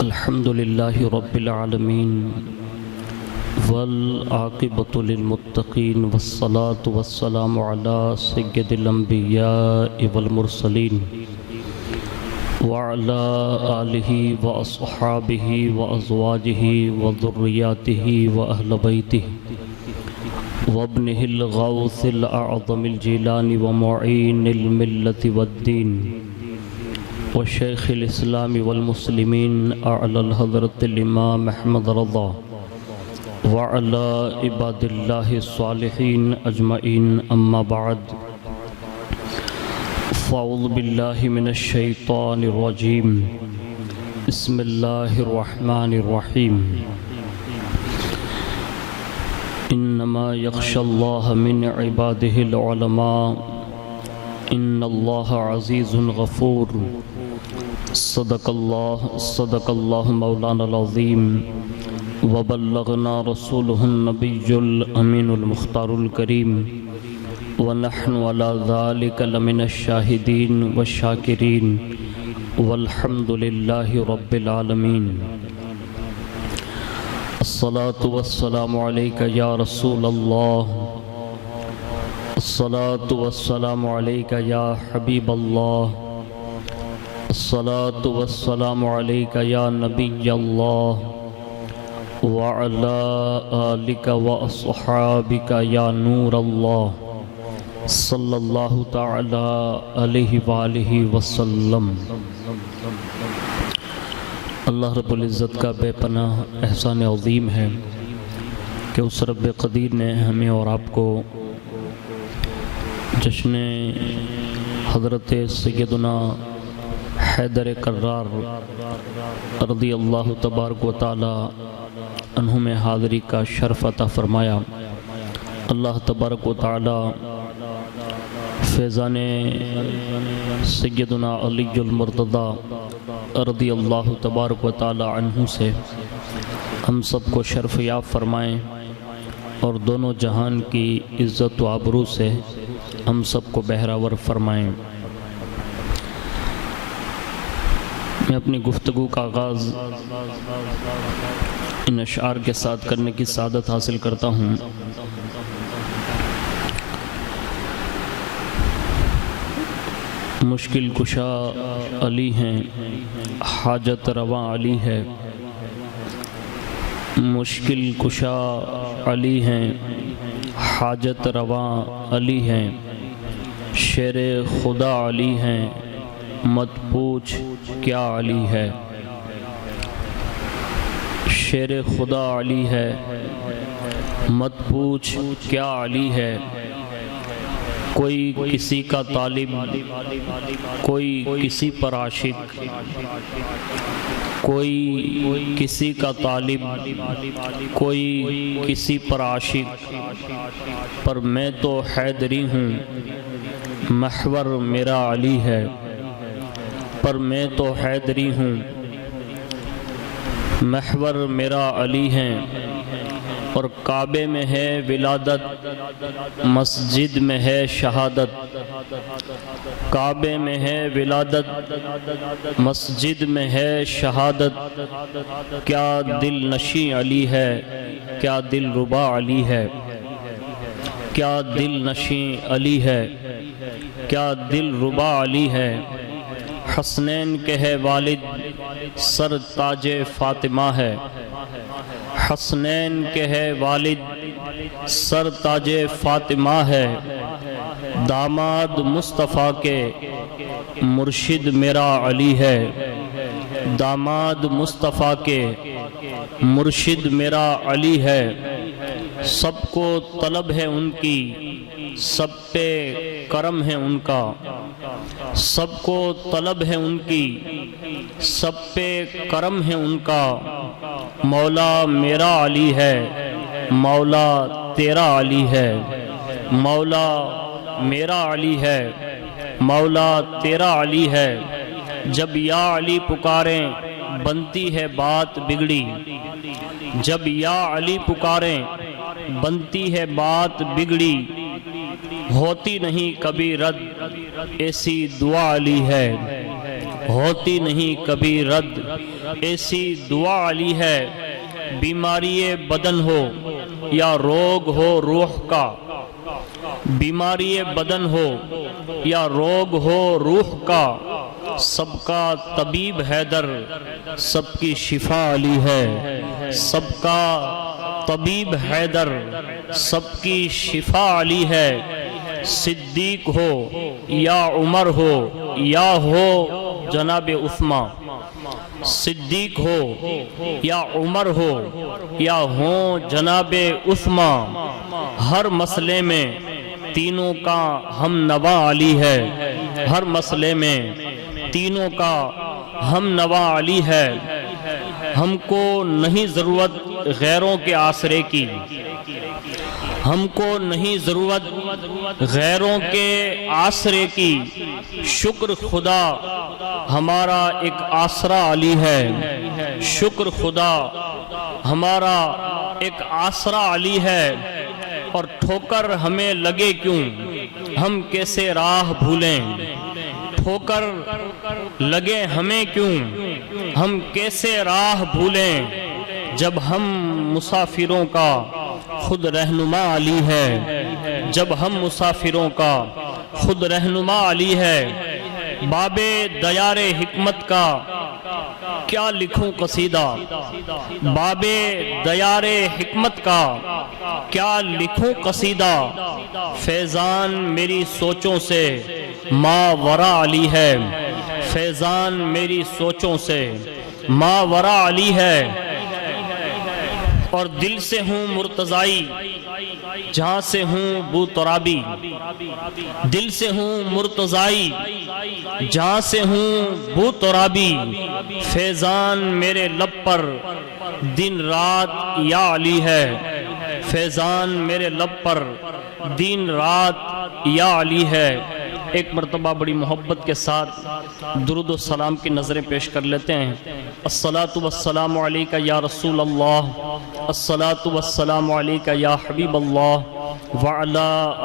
الحمد لله رب العالمين والعاقبة للمتقين والصلاة والسلام على سيد الأنبياء والمرسلين وعلى آله وأصحابه وأزواجه وذرياته وأهل بيته وابنه الغوث الأعظم الجيلاني ومعين الملة والدين وشيخ الإسلام والمسلمين أعلى الحضرة الإمام أحمد رضا وعلى عباد الله الصالحين أجمعين أما بعد فأعوذ بالله من الشيطان الرجيم بسم الله الرحمن الرحيم إنما يخشى الله من عباده العلماء إن الله عزيز غفور صدق الله مولانا العظيم وبلغنا رسوله النبي الأمين المختار الكريم ونحن على ذلك لمن الشاهدين والشاكرين والحمد لله رب العالمين. الصلاة والسلام عليك يا رسول الله، الصلاة والسلام عليك يا حبيب الله، الصلاة والسلام عليك يا نبي الله وعلى آلك وأصحابك يا نور الله صلى الله تعالى عليه وآله وسلم. اللہ رب العزت کا بے پناہ احسان عظیم ہے کہ اس رب قدیر نے ہمیں اور آپ کو جشن حضرت سیدنا حیدر کرار رضی اللہ تبارک و تعالی عنہ میں حاضری کا شرف عطا فرمایا. اللہ تبارک و تعالی فیضان سیدنا علی المرتضی رضی اللہ تبارک و تعالی عنہ سے ہم سب کو شرف یاب فرمائیں اور دونوں جہان کی عزت و آبرو سے ہم سب کو بہراور فرمائیں. میں اپنی گفتگو کا آغاز ان اشعار کے ساتھ کرنے کی سعادت حاصل کرتا ہوں. مشکل کشا علی ہیں، حاجت رواں علی ہے. مشکل کشا علی ہیں، حاجت رواں علی ہیں. شیر خدا علی ہیں، مت پوچھ کیا علی ہے. شیر خدا علی ہے، مت پوچھ کیا علی ہے. کوئی کسی کا طالب، کوئی کسی پر عاشق، کوئی کسی کا طالب، کوئی کسی پر عاشق، پر میں تو حیدری ہوں، محور میرا علی ہے. پر میں تو حیدری ہوں، محور میرا علی ہے. اور کعبے میں ہے ولادت، مسجد میں ہے شہادت. کعبے میں ہے ولادت، مسجد میں ہے شہادت. کیا دل نشیں علی ہے، کیا دل ربا علی ہے. کیا دل نشیں علی ہے، کیا دل ربا علی ہے. حسنین کے ہے والد، سر تاج فاطمہ ہے. حسنین کے ہے والد، سر تاج فاطمہ ہے. داماد مصطفیٰ کے مرشد میرا علی ہے. داماد مصطفیٰ کے مرشد میرا علی ہے. سب کو طلب ہے ان کی، سب پہ کرم ہے ان کا. سب کو طلب ہے ان کی، سب پہ کرم ہے ان کا. مولا میرا علی ہے، مولا تیرا علی ہے. مولا میرا علی ہے، مولا تیرا علی ہے. جب یا علی پکاریں بنتی ہے بات بگڑی. جب یا علی پکاریں بنتی ہے بات بگڑی. ہوتی نہیں کبھی رد ایسی دعا علی ہے. ہوتی نہیں کبھی رد، ایسی دعا علی ہے بیماری بدن ہو یا روگ ہو روح کا، بیماری بدن ہو یا روگ ہو روح کا، سب کا طبیب حیدر، سب کی شفا علی ہے، سب کا طبیب حیدر، سب کی شفا علی ہے، صدیق ہو یا عمر ہو یا ہو جناب عثمان، صدیق ہو یا عمر ہو یا ہوں جناب عثمان، ہر مسئلے میں تینوں کا ہم نوا علی ہے، ہر مسئلے میں تینوں کا ہم نوا علی ہے، ہم کو نہیں ضرورت غیروں کے آسرے کی، ہم کو نہیں ضرورت غیروں کے آسرے کی، شکر خدا ہمارا ایک آسرا علی ہے، شکر خدا ہمارا ایک آسرا علی ہے، اور ٹھوکر ہمیں لگے کیوں ہم کیسے راہ بھولیں، ٹھوکر لگے ہمیں کیوں ہم کیسے راہ بھولیں، جب ہم مسافروں کا خود رہنما علی ہے، جب ہم مسافروں کا خود رہنما علی ہے، باب دیار حکمت کا کیا لکھوں قصیدہ، باب دیار حکمت کا کیا لکھوں قصیدہ، فیضان میری سوچوں سے ماورا علی ہے، فیضان میری سوچوں سے ماورا علی ہے، اور دل سے ہوں مرتضائی جہاں سے ہوں بو ترابی، دل سے ہوں مرتضائی جہاں سے ہوں بو ترابی، فیضان میرے لب پر دن رات یا علی ہے، فیضان میرے لب پر دن رات یا علی ہے۔ ایک مرتبہ بڑی محبت کے ساتھ درود و سلام کی نظریں پیش کر لیتے ہیں۔ الصلاۃ والسلام علیک یا رسول اللہ، الصلاۃ والسلام علیک یا حبیب اللہ، وعلی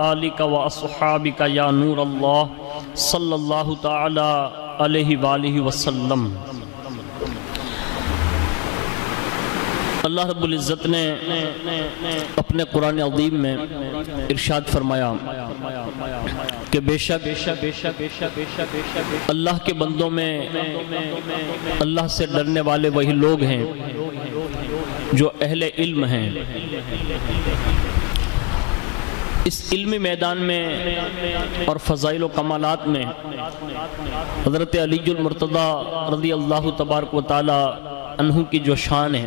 آلک و اصحابک یا نور اللہ، صلی اللہ تعالی علیہ وآلہ وسلم۔ اللہ رب العزت نے اپنے قرآن عظیم میں ارشاد فرمایا کہ بے شک اللہ کے بندوں میں اللہ سے ڈرنے والے وہی لوگ ہیں جو اہل علم ہیں۔ اس علمی میدان میں اور فضائل و کمالات میں حضرت علی المرتضی رضی اللہ تبارک و تعالی عنہ کی جو شان ہے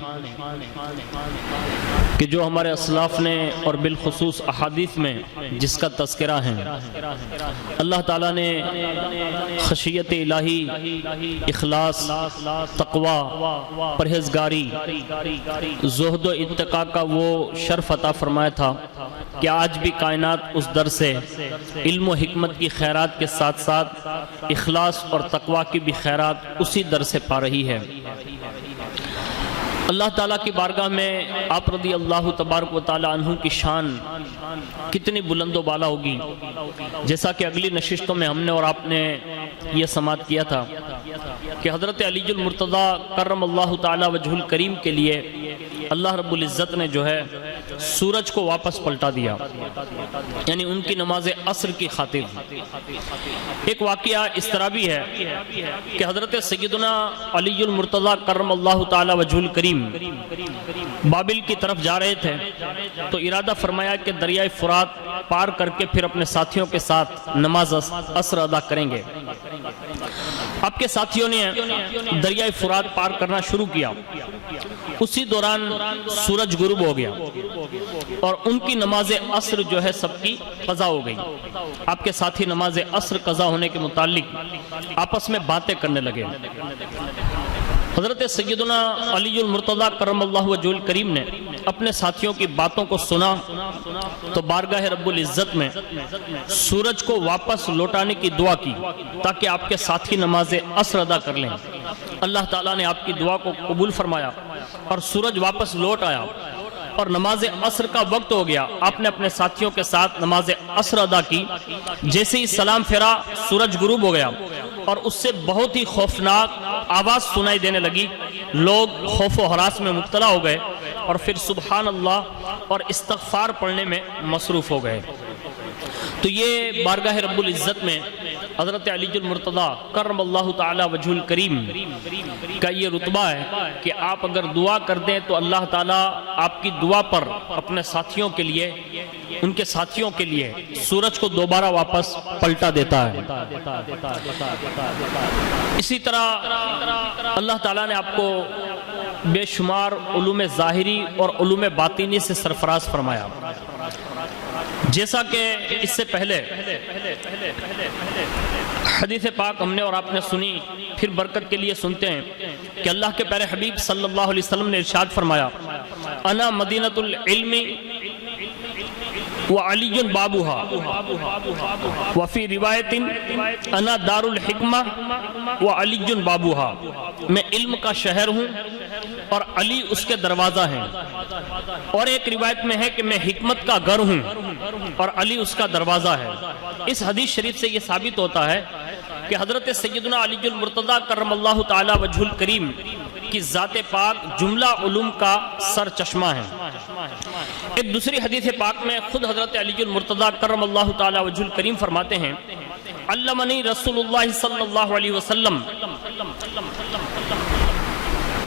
کہ جو ہمارے اسلاف نے اور بالخصوص احادیث میں جس کا تذکرہ ہے، اللہ تعالیٰ نے خشیت الہی، اخلاص، تقوی، پرہیزگاری، زہد و اتقاء کا وہ شرف عطا فرمایا تھا کہ آج بھی کائنات اس در سے علم و حکمت کی خیرات کے ساتھ ساتھ اخلاص اور تقوی کی بھی خیرات اسی در سے پا رہی ہے۔ اللہ تعالیٰ کی بارگاہ میں آپ رضی اللہ تبارک و تعالی عنہ کی شان کتنی بلند و بالا ہوگی، جیسا کہ اگلی نشستوں میں ہم نے اور آپ نے یہ سماعت کیا تھا کہ حضرت علی المرتضی کرم اللہ تعالی وجہ الکریم کے لیے اللہ رب العزت نے جو ہے سورج کو واپس پلٹا دیا، یعنی ان کی نماز عصر کی خاطر۔ ایک واقعہ اس طرح بھی ہے کہ حضرت سیدنا علی المرتضی کرم اللہ تعالی وجہ الکریم بابل کی طرف جا رہے تھے تو ارادہ فرمایا کہ دریائے فرات پار کر کے پھر اپنے ساتھیوں کے ساتھ نماز عصر ادا کریں گے۔ آپ کے ساتھیوں نے دریائے فرات پار کرنا شروع کیا، اسی دوران سورج غروب ہو گیا اور ان کی نماز عصر جو ہے سب کی قضا ہو گئی۔ آپ کے ساتھی نماز عصر قضا ہونے کے متعلق آپس میں باتیں کرنے لگے۔ حضرت سیدنا علی المرتضی کرم اللہ وجہ الکریم نے اپنے ساتھیوں کی باتوں کو سنا تو بارگاہ رب العزت میں سورج کو واپس لوٹانے کی دعا کی تاکہ آپ کے ساتھی نماز عصر ادا کر لیں۔ اللہ تعالیٰ نے آپ کی دعا کو قبول فرمایا اور سورج واپس لوٹ آیا اور نماز عصر کا وقت ہو گیا۔ آپ نے اپنے ساتھیوں کے ساتھ نماز عصر ادا کی، جیسے ہی سلام پھیرا سورج غروب ہو گیا اور اس سے بہت ہی خوفناک آواز سنائی دینے لگی. لوگ خوف و ہراس میں مبتلا ہو گئے اور پھر سبحان اللہ اور استغفار پڑھنے میں مصروف ہو گئے. تو یہ بارگاہ رب العزت میں حضرت علی المرتضیٰ کرم اللہ تعالی وجہ الکریم کا یہ رتبہ ہے کہ آپ اگر دعا کر دیں تو اللہ تعالیٰ آپ کی دعا پر اپنے ساتھیوں کے لیے، ان کے ساتھیوں کے لیے سورج کو دوبارہ واپس پلٹا دیتا ہے. اسی طرح اللہ تعالیٰ نے آپ کو بے شمار علوم ظاہری اور علوم باطنی سے سرفراز فرمایا. جیسا کہ اس سے پہلے حدیث پاک ہم نے اور آپ نے سنی، پھر برکت کے لیے سنتے ہیں کہ اللہ کے پیارے حبیب صلی اللہ علیہ وسلم نے ارشاد فرمایا انا مدینۃ العلم وعلی بابوها وفی روایت انا دار الحکمہ وعلی بابوها. میں علم کا شہر ہوں اور علی اس کے دروازہ ہیں. اور ایک روایت میں ہے کہ میں حکمت کا گھر ہوں اور علی اس کا دروازہ ہے. اس حدیث شریف سے یہ ثابت ہوتا ہے کہ حضرت سیدنا علی المرتضیٰ کرم اللہ تعالی وجہ الکریم کی ذات پاک جملہ علوم کا سر چشمہ ہے. ایک دوسری حدیث پاک میں خود حضرت علی المرتضیٰ کرم اللہ تعالی وجہ الکریم فرماتے ہیں علمنی رسول اللہ صلی اللہ علیہ وسلم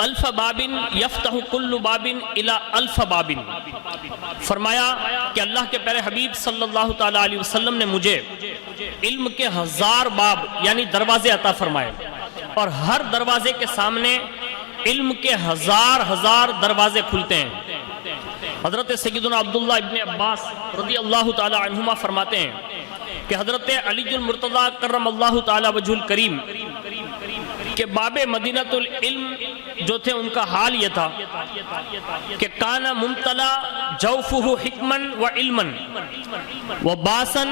الف باب یفتح کل باب الی الف باب. فرمایا کہ اللہ کے پیارے حبیب صلی اللہ تعالی علیہ وسلم نے مجھے علم کے 1000 باب یعنی دروازے عطا فرمائے اور ہر دروازے کے سامنے علم کے ہزار دروازے کھلتے ہیں. حضرت سیدنا عبداللہ ابن عباس رضی اللہ تعالی عنہما فرماتے ہیں کہ حضرت علی المرتضیٰ کرم اللہ تعالی وجہ الکریم کہ باب مدینۃ العلم جو تھے ان کا حال یہ تھا کہ کانا ممتلا جوفہ حکما و علما و باسا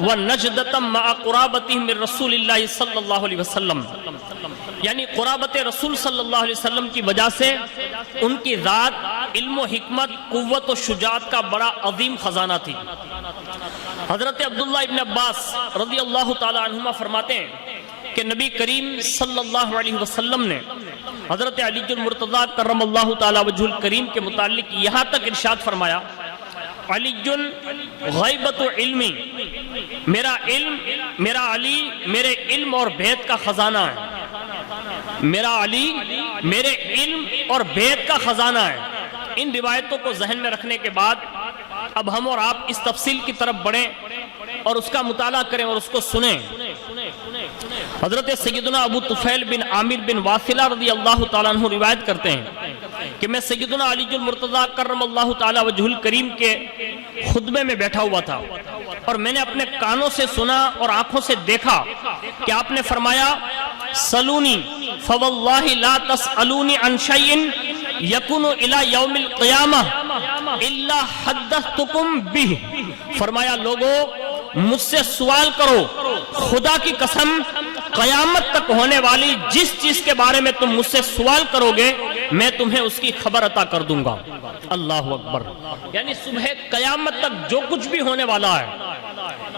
و نجدتا مع قرابتہ من رسول اللہ صلی اللہ علیہ وسلم. یعنی قرابت رسول صلی اللہ علیہ وسلم کی وجہ سے ان کی ذات علم و حکمت، قوت و شجاعت کا بڑا عظیم خزانہ تھی. حضرت عبداللہ ابن عباس رضی اللہ تعالی عنہما فرماتے ہیں کہ نبی کریم صلی اللہ علیہ وسلم نے حضرت علی المرتضیٰ کرم اللہ تعالی وجہ الکریم کے متعلق یہاں تک ارشاد فرمایا علی غیبت علمی، میرا علی میرے علم اور بھید کا خزانہ ہے. میرا علی میرے علم اور بھید کا خزانہ ہے. ان روایتوں کو ذہن میں رکھنے کے بعد اب ہم اور آپ اس تفصیل کی طرف بڑھیں اور اس کا مطالعہ کریں اور اس کو سنیں. حضرت سیدنا ابو طفیل بن عامر بن واصلہ رضی اللہ تعالیٰ عنہ روایت کرتے ہیں کہ میں سیدنا علی المرتضیٰ کرم اللہ تعالی وجہ الکریم کے خطبے میں بیٹھا ہوا تھا اور میں نے اپنے کانوں سے سنا اور آنکھوں سے دیکھا کہ آپ نے فرمایا سلونی فواللہ لا تسألونی عن شیء یکون الی یوم القیامہ الا حدثتکم بہ. فرمایا لوگو مجھ سے سوال کرو، خدا کی قسم قیامت تک ہونے والی جس چیز کے بارے میں تم مجھ سے سوال کرو گے میں تمہیں اس کی خبر عطا کر دوں گا. اللہ اکبر. یعنی صبح قیامت تک جو کچھ بھی ہونے والا ہے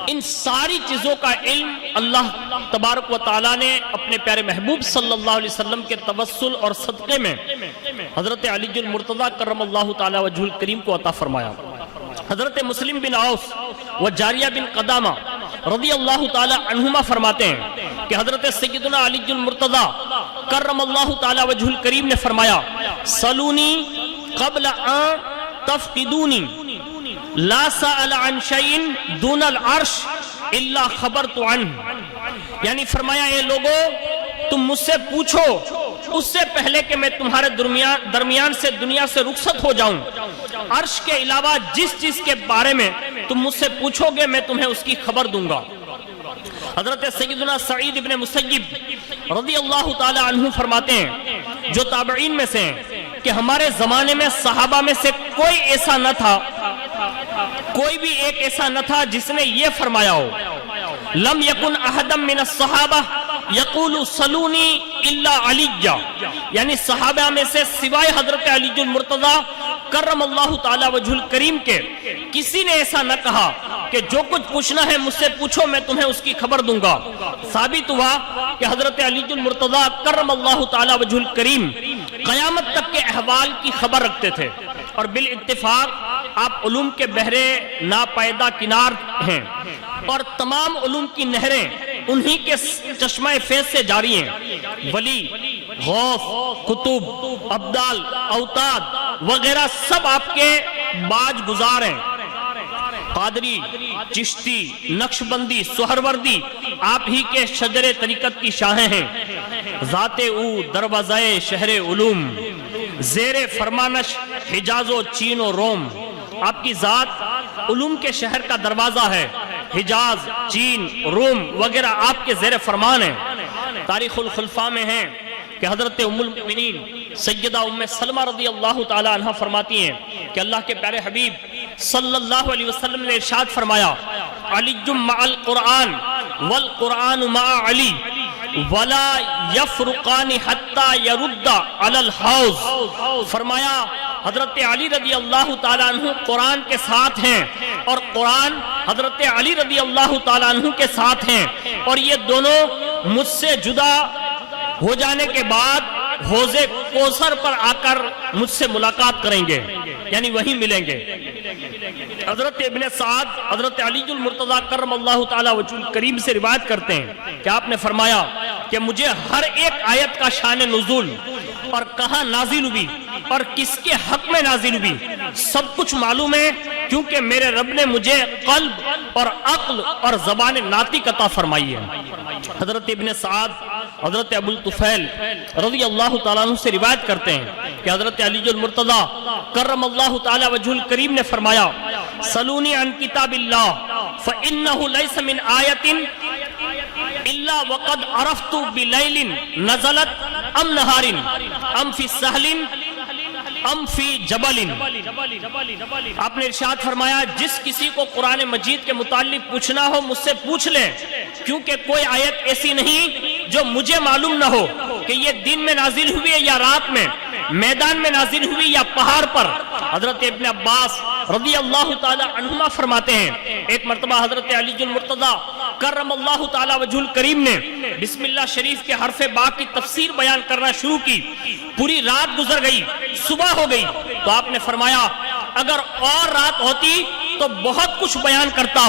ان ساری چیزوں کا علم اللہ تبارک و تعالیٰ نے اپنے پیارے محبوب صلی اللہ علیہ وسلم کے توسل اور صدقے میں حضرت علی المرتضیٰ کرم اللہ تعالی وجہ الکریم کو عطا فرمایا. حضرت مسلم بن عوف و جاریہ بن قدامہ رضی اللہ تعالی عنہما فرماتے ہیں کہ حضرت سیدنا علی المرتضیٰ کرم اللہ تعالی وجہ الکریم نے فرمایا سلونی قبل ان تفقدونی لا سأل عن شیء دون العرش الا خبرت عنہ. یعنی فرمایا اے لوگو تم مجھ سے پوچھو اس سے پہلے کہ میں تمہارے درمیان سے دنیا سے رخصت ہو جاؤں، عرش کے علاوہ جس چیز کے بارے میں تم مجھ سے پوچھو گے میں تمہیں اس کی خبر دوں گا. حضرت سیدنا سعید ابن مسیب رضی اللہ تعالی عنہ فرماتے ہیں جو تابعین میں سے ہیں کہ ہمارے زمانے میں صحابہ میں سے کوئی ایسا نہ تھا، کوئی بھی ایک ایسا نہ تھا جس نے یہ فرمایا ہو لم یکن احد من الصحابہ یقول صلونی الا علی. یعنی صحابہ میں سے سوائے حضرت علی المرتضیٰ کرم اللہ تعالی وجہ الکریم کے کسی نے ایسا نہ کہا کہ جو کچھ پوچھنا ہے مجھ سے پوچھو میں تمہیں اس کی خبر دوں گا. ثابت ہوا کہ حضرت علی المرتضیٰ کرم اللہ تعالی وجہ الکریم قیامت تک کے احوال کی خبر رکھتے تھے، اور بالاتفاق آپ علوم کے بحرے ناپائیدہ کنار ہیں، اور تمام علوم کی نہریں انہی کے چشمہ فیض سے جاری ہیں۔ ولی، غوث، کتب، ابدال، اوتاد وغیرہ سب آپ کے باج گزار ہیں۔ قادری، چشتی، نقشبندی، سہروردی آپ ہی کے شجر طریقت کی شاہیں ہیں۔ ذات او دروازہ شہر علوم، زیر فرمانش حجاز و چین و روم۔ آپ کی ذات علوم کے شہر کا دروازہ ہے، حجاز، چین، روم وغیرہ آپ کے زیر فرمان ہیں۔ تاریخ الخلفاء میں ہیں کہ حضرت ام المؤمنین سیدہ ام سلمہ رضی اللہ تعالی عنہ فرماتی ہیں کہ اللہ کے پیارے حبیب صلی اللہ علیہ وسلم نے ارشاد فرمایا، علی مع القرآن والقرآن مع علی ولا یفرقان حتی یرد علی الحوض۔ فرمایا حضرت علی رضی اللہ تعالیٰ عنہ قرآن کے ساتھ ہیں، اور قرآن حضرت علی رضی اللہ تعالیٰ عنہ کے ساتھ ہیں، اور یہ دونوں مجھ سے جدا ہو جانے کے بعد حوض کوثر پر آ کر مجھ سے ملاقات کریں گے، یعنی وہیں ملیں گے۔ حضرت ابن سعد حضرت علی المرتضیٰ کرم اللہ تعالی وجہ الکریم سے روایت کرتے ہیں کہ آپ نے فرمایا کہ مجھے ہر ایک آیت کا شان نزول اور کہاں نازل ہوئی اور کس کے حق میں نازل ہوئی سب کچھ معلوم ہے، کیونکہ میرے رب نے مجھے قلب اور عقل اور زبان ناطق عطا فرمائی ہے۔ حضرت ابن سعد حضرت ابو الطفیل رضی اللہ تعالیٰ عنہ سے روایت کرتے ہیں کہ حضرت علی المرتضیٰ کرم اللہ تعالی وجہ الکریم نے فرمایا، سلونی عن کتاب اللہ فإنہ لیس من آیت الا وقد عرفت بلیل نزلت ام نہار ام فی سہل ام فی جبل۔ آپ نے ارشاد فرمایا، جس کسی کو قرآن مجید کے متعلق پوچھنا ہو مجھ سے پوچھ لیں، کیونکہ کوئی آیت ایسی نہیں جو مجھے معلوم نہ ہو کہ یہ دن میں نازل ہوئی ہے یا رات میں، میدان میں نازل ہوئی یا پہاڑ پر۔ حضرت ابن عباس رضی اللہ تعالی عنہما فرماتے ہیں، ایک مرتبہ حضرت علی المرتضیٰ کرم اللہ تعالی وجہ الکریم نے بسم اللہ شریف کے حرف با کی تفسیر بیان کرنا شروع کی، پوری رات گزر گئی، صبح ہو گئی، تو آپ نے فرمایا اگر اور رات ہوتی تو بہت کچھ بیان کرتا،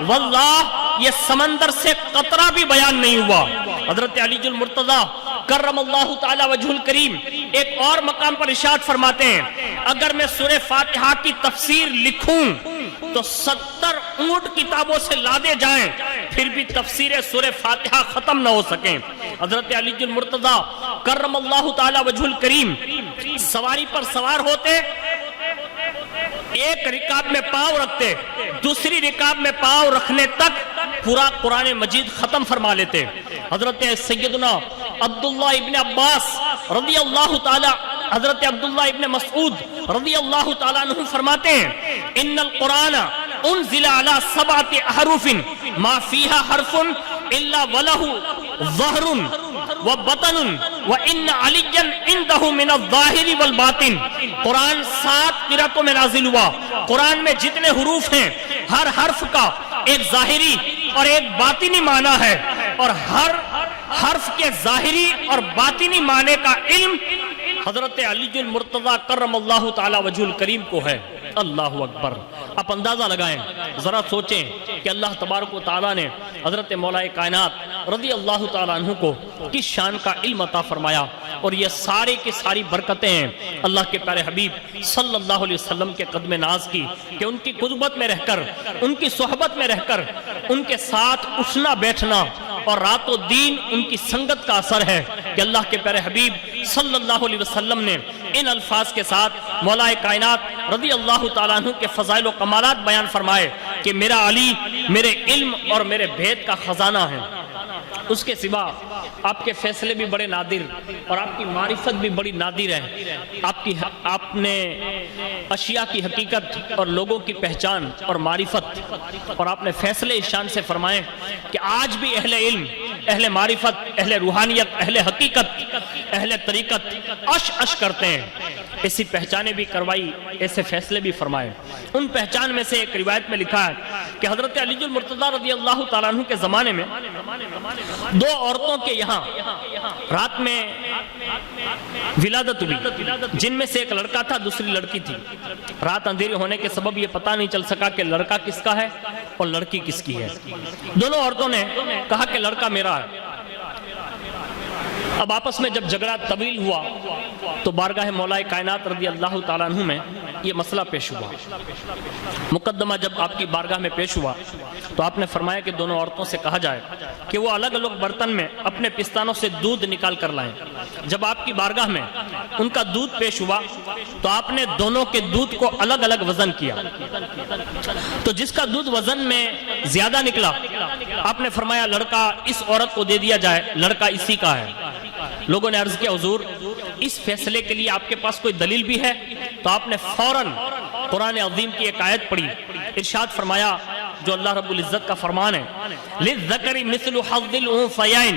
واللہ یہ سمندر سے قطرہ بھی بیان نہیں ہوا۔ حضرت علی المرتضیٰ کرم اللہ تعالی وجہ الکریم ایک اور مقام پر ارشاد فرماتے ہیں، اگر میں سورہ فاتحہ کی تفسیر لکھوں تو 70 اونٹ کتابوں سے لادے جائیں پھر بھی تفسیر سورہ فاتحہ ختم نہ ہو سکیں۔ حضرت علی المرتضیٰ کرم اللہ تعالی وجہ الکریم سواری پر سوار ہوتے، ایک رکاب میں پاؤں رکھتے، دوسری رکاب میں پاؤں رکھنے تک پورا قرآن مجید ختم فرما لیتے۔ حضرت سیدنا عبداللہ ابن عباس رضی اللہ تعالی، حضرت عبداللہ ابن مسعود رضی اللہ تعالیٰ عنہ فرماتے ہیں، ان القرآن انزل علی 7 احرف ما فیہا حرف الا وله ظہر وبطن وان علیا عنده من الظاہر والباطن۔ قرآن 7 قرأتوں میں نازل ہوا، قرآن میں جتنے حروف ہیں ہر حرف کا ایک ظاہری اور ایک باطنی معنی ہے، اور ہر حرف کے ظاہری اور باطنی معنی کا علم حضرت علی المرتضیٰ کرم اللہ تعالی وجہ الکریم کو ہے۔ اللہ اکبر۔ آپ اندازہ لگائیں، ذرا سوچیں کہ اللہ تبارک و تعالیٰ نے حضرت مولا کائنات رضی اللہ تعالیٰ عنہ کو کس شان کا علم عطا فرمایا، اور یہ سارے کی ساری برکتیں ہیں اللہ کے پیارے حبیب صلی اللہ علیہ وسلم کے قدم ناز کی، کہ ان کی قربت میں رہ کر، ان کی صحبت میں رہ کر، ان کے ساتھ اٹھنا بیٹھنا اور رات و دین ان کی سنگت کا اثر ہے کہ اللہ کے پیارے حبیب صلی اللہ علیہ وسلم نے ان الفاظ کے ساتھ مولا کائنات رضی اللہ تعالیٰ عنہ کے فضائل و کمالات بیان فرمائے کہ میرا علی میرے علم اور میرے بھید کا خزانہ ہے، اس کے سوا آپ کے فیصلے بھی بڑے نادر اور آپ کی معرفت بھی بڑی نادر ہے۔ آپ نے اشیاء کی حقیقت اور لوگوں کی پہچان اور معرفت، اور آپ نے فیصلے اس شان سے فرمائے کہ آج بھی اہل علم، اہل معرفت، اہل روحانیت، اہل حقیقت اہل طریقت اش اش کرتے ہیں، ایسی پہچانیں بھی کروائی، ایسے فیصلے بھی فرمائے۔ ان پہچان میں سے ایک روایت میں لکھا ہے کہ حضرت علی المرتضیٰ رضی اللہ تعالیٰ عنہ کے زمانے میں دو عورتوں کے یہاں رات میں ولادت ہوئی، جن میں سے ایک لڑکا تھا، دوسری لڑکی تھی۔ رات اندھیری ہونے کے سبب یہ پتہ نہیں چل سکا کہ لڑکا کس کا ہے اور لڑکی کس کی ہے۔ دونوں عورتوں نے کہا کہ لڑکا میرا ہے۔ اب آپس میں جب جھگڑا طویل ہوا تو بارگاہ مولا کائنات رضی اللہ تعالیٰ عنہ میں یہ مسئلہ پیش ہوا۔ مقدمہ جب آپ کی بارگاہ میں پیش ہوا تو آپ نے فرمایا کہ دونوں عورتوں سے کہا جائے کہ وہ الگ الگ برتن میں اپنے پستانوں سے دودھ نکال کر لائیں۔ جب آپ کی بارگاہ میں ان کا دودھ پیش ہوا تو آپ نے دونوں کے دودھ کو الگ الگ وزن کیا، تو جس کا دودھ وزن میں زیادہ نکلا آپ نے فرمایا لڑکا اس عورت کو دے دیا جائے، لڑکا اسی کا ہے۔ لوگوں نے عرض کیا حضور اس فیصلے کے لیے آپ کے پاس کوئی دلیل بھی ہے؟ تو آپ نے فوراً قرآن عظیم کی ایک آیت پڑھی، ارشاد فرمایا جو اللہ رب العزت کا فرمان ہے لِلذَّكَرِ مِثْلُ حَظِّ الْأُنثَيَيْنِ،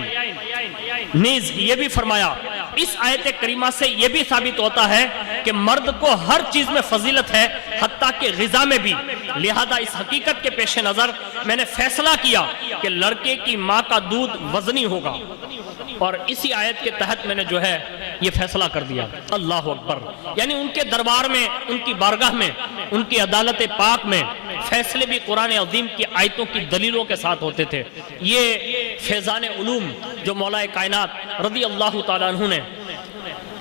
نیز یہ بھی فرمایا اس آیت کریمہ سے یہ بھی ثابت ہوتا ہے کہ مرد کو ہر چیز میں فضیلت ہے، حتیٰ کہ غذا میں بھی۔ لہذا اس حقیقت کے پیش نظر میں نے فیصلہ کیا کہ لڑکے کی ماں کا دودھ وزنی ہوگا، اور اسی آیت کے تحت میں نے جو ہے یہ فیصلہ کر دیا۔ اللہ اکبر! یعنی ان کے دربار میں، ان کی بارگاہ میں، ان کی عدالت پاک میں فیصلے بھی قرآن عظیم کی آیتوں کی دلیلوں کے ساتھ ہوتے تھے۔ یہ فیضان علوم جو مولا کائنات رضی اللہ تعالیٰ عنہ نے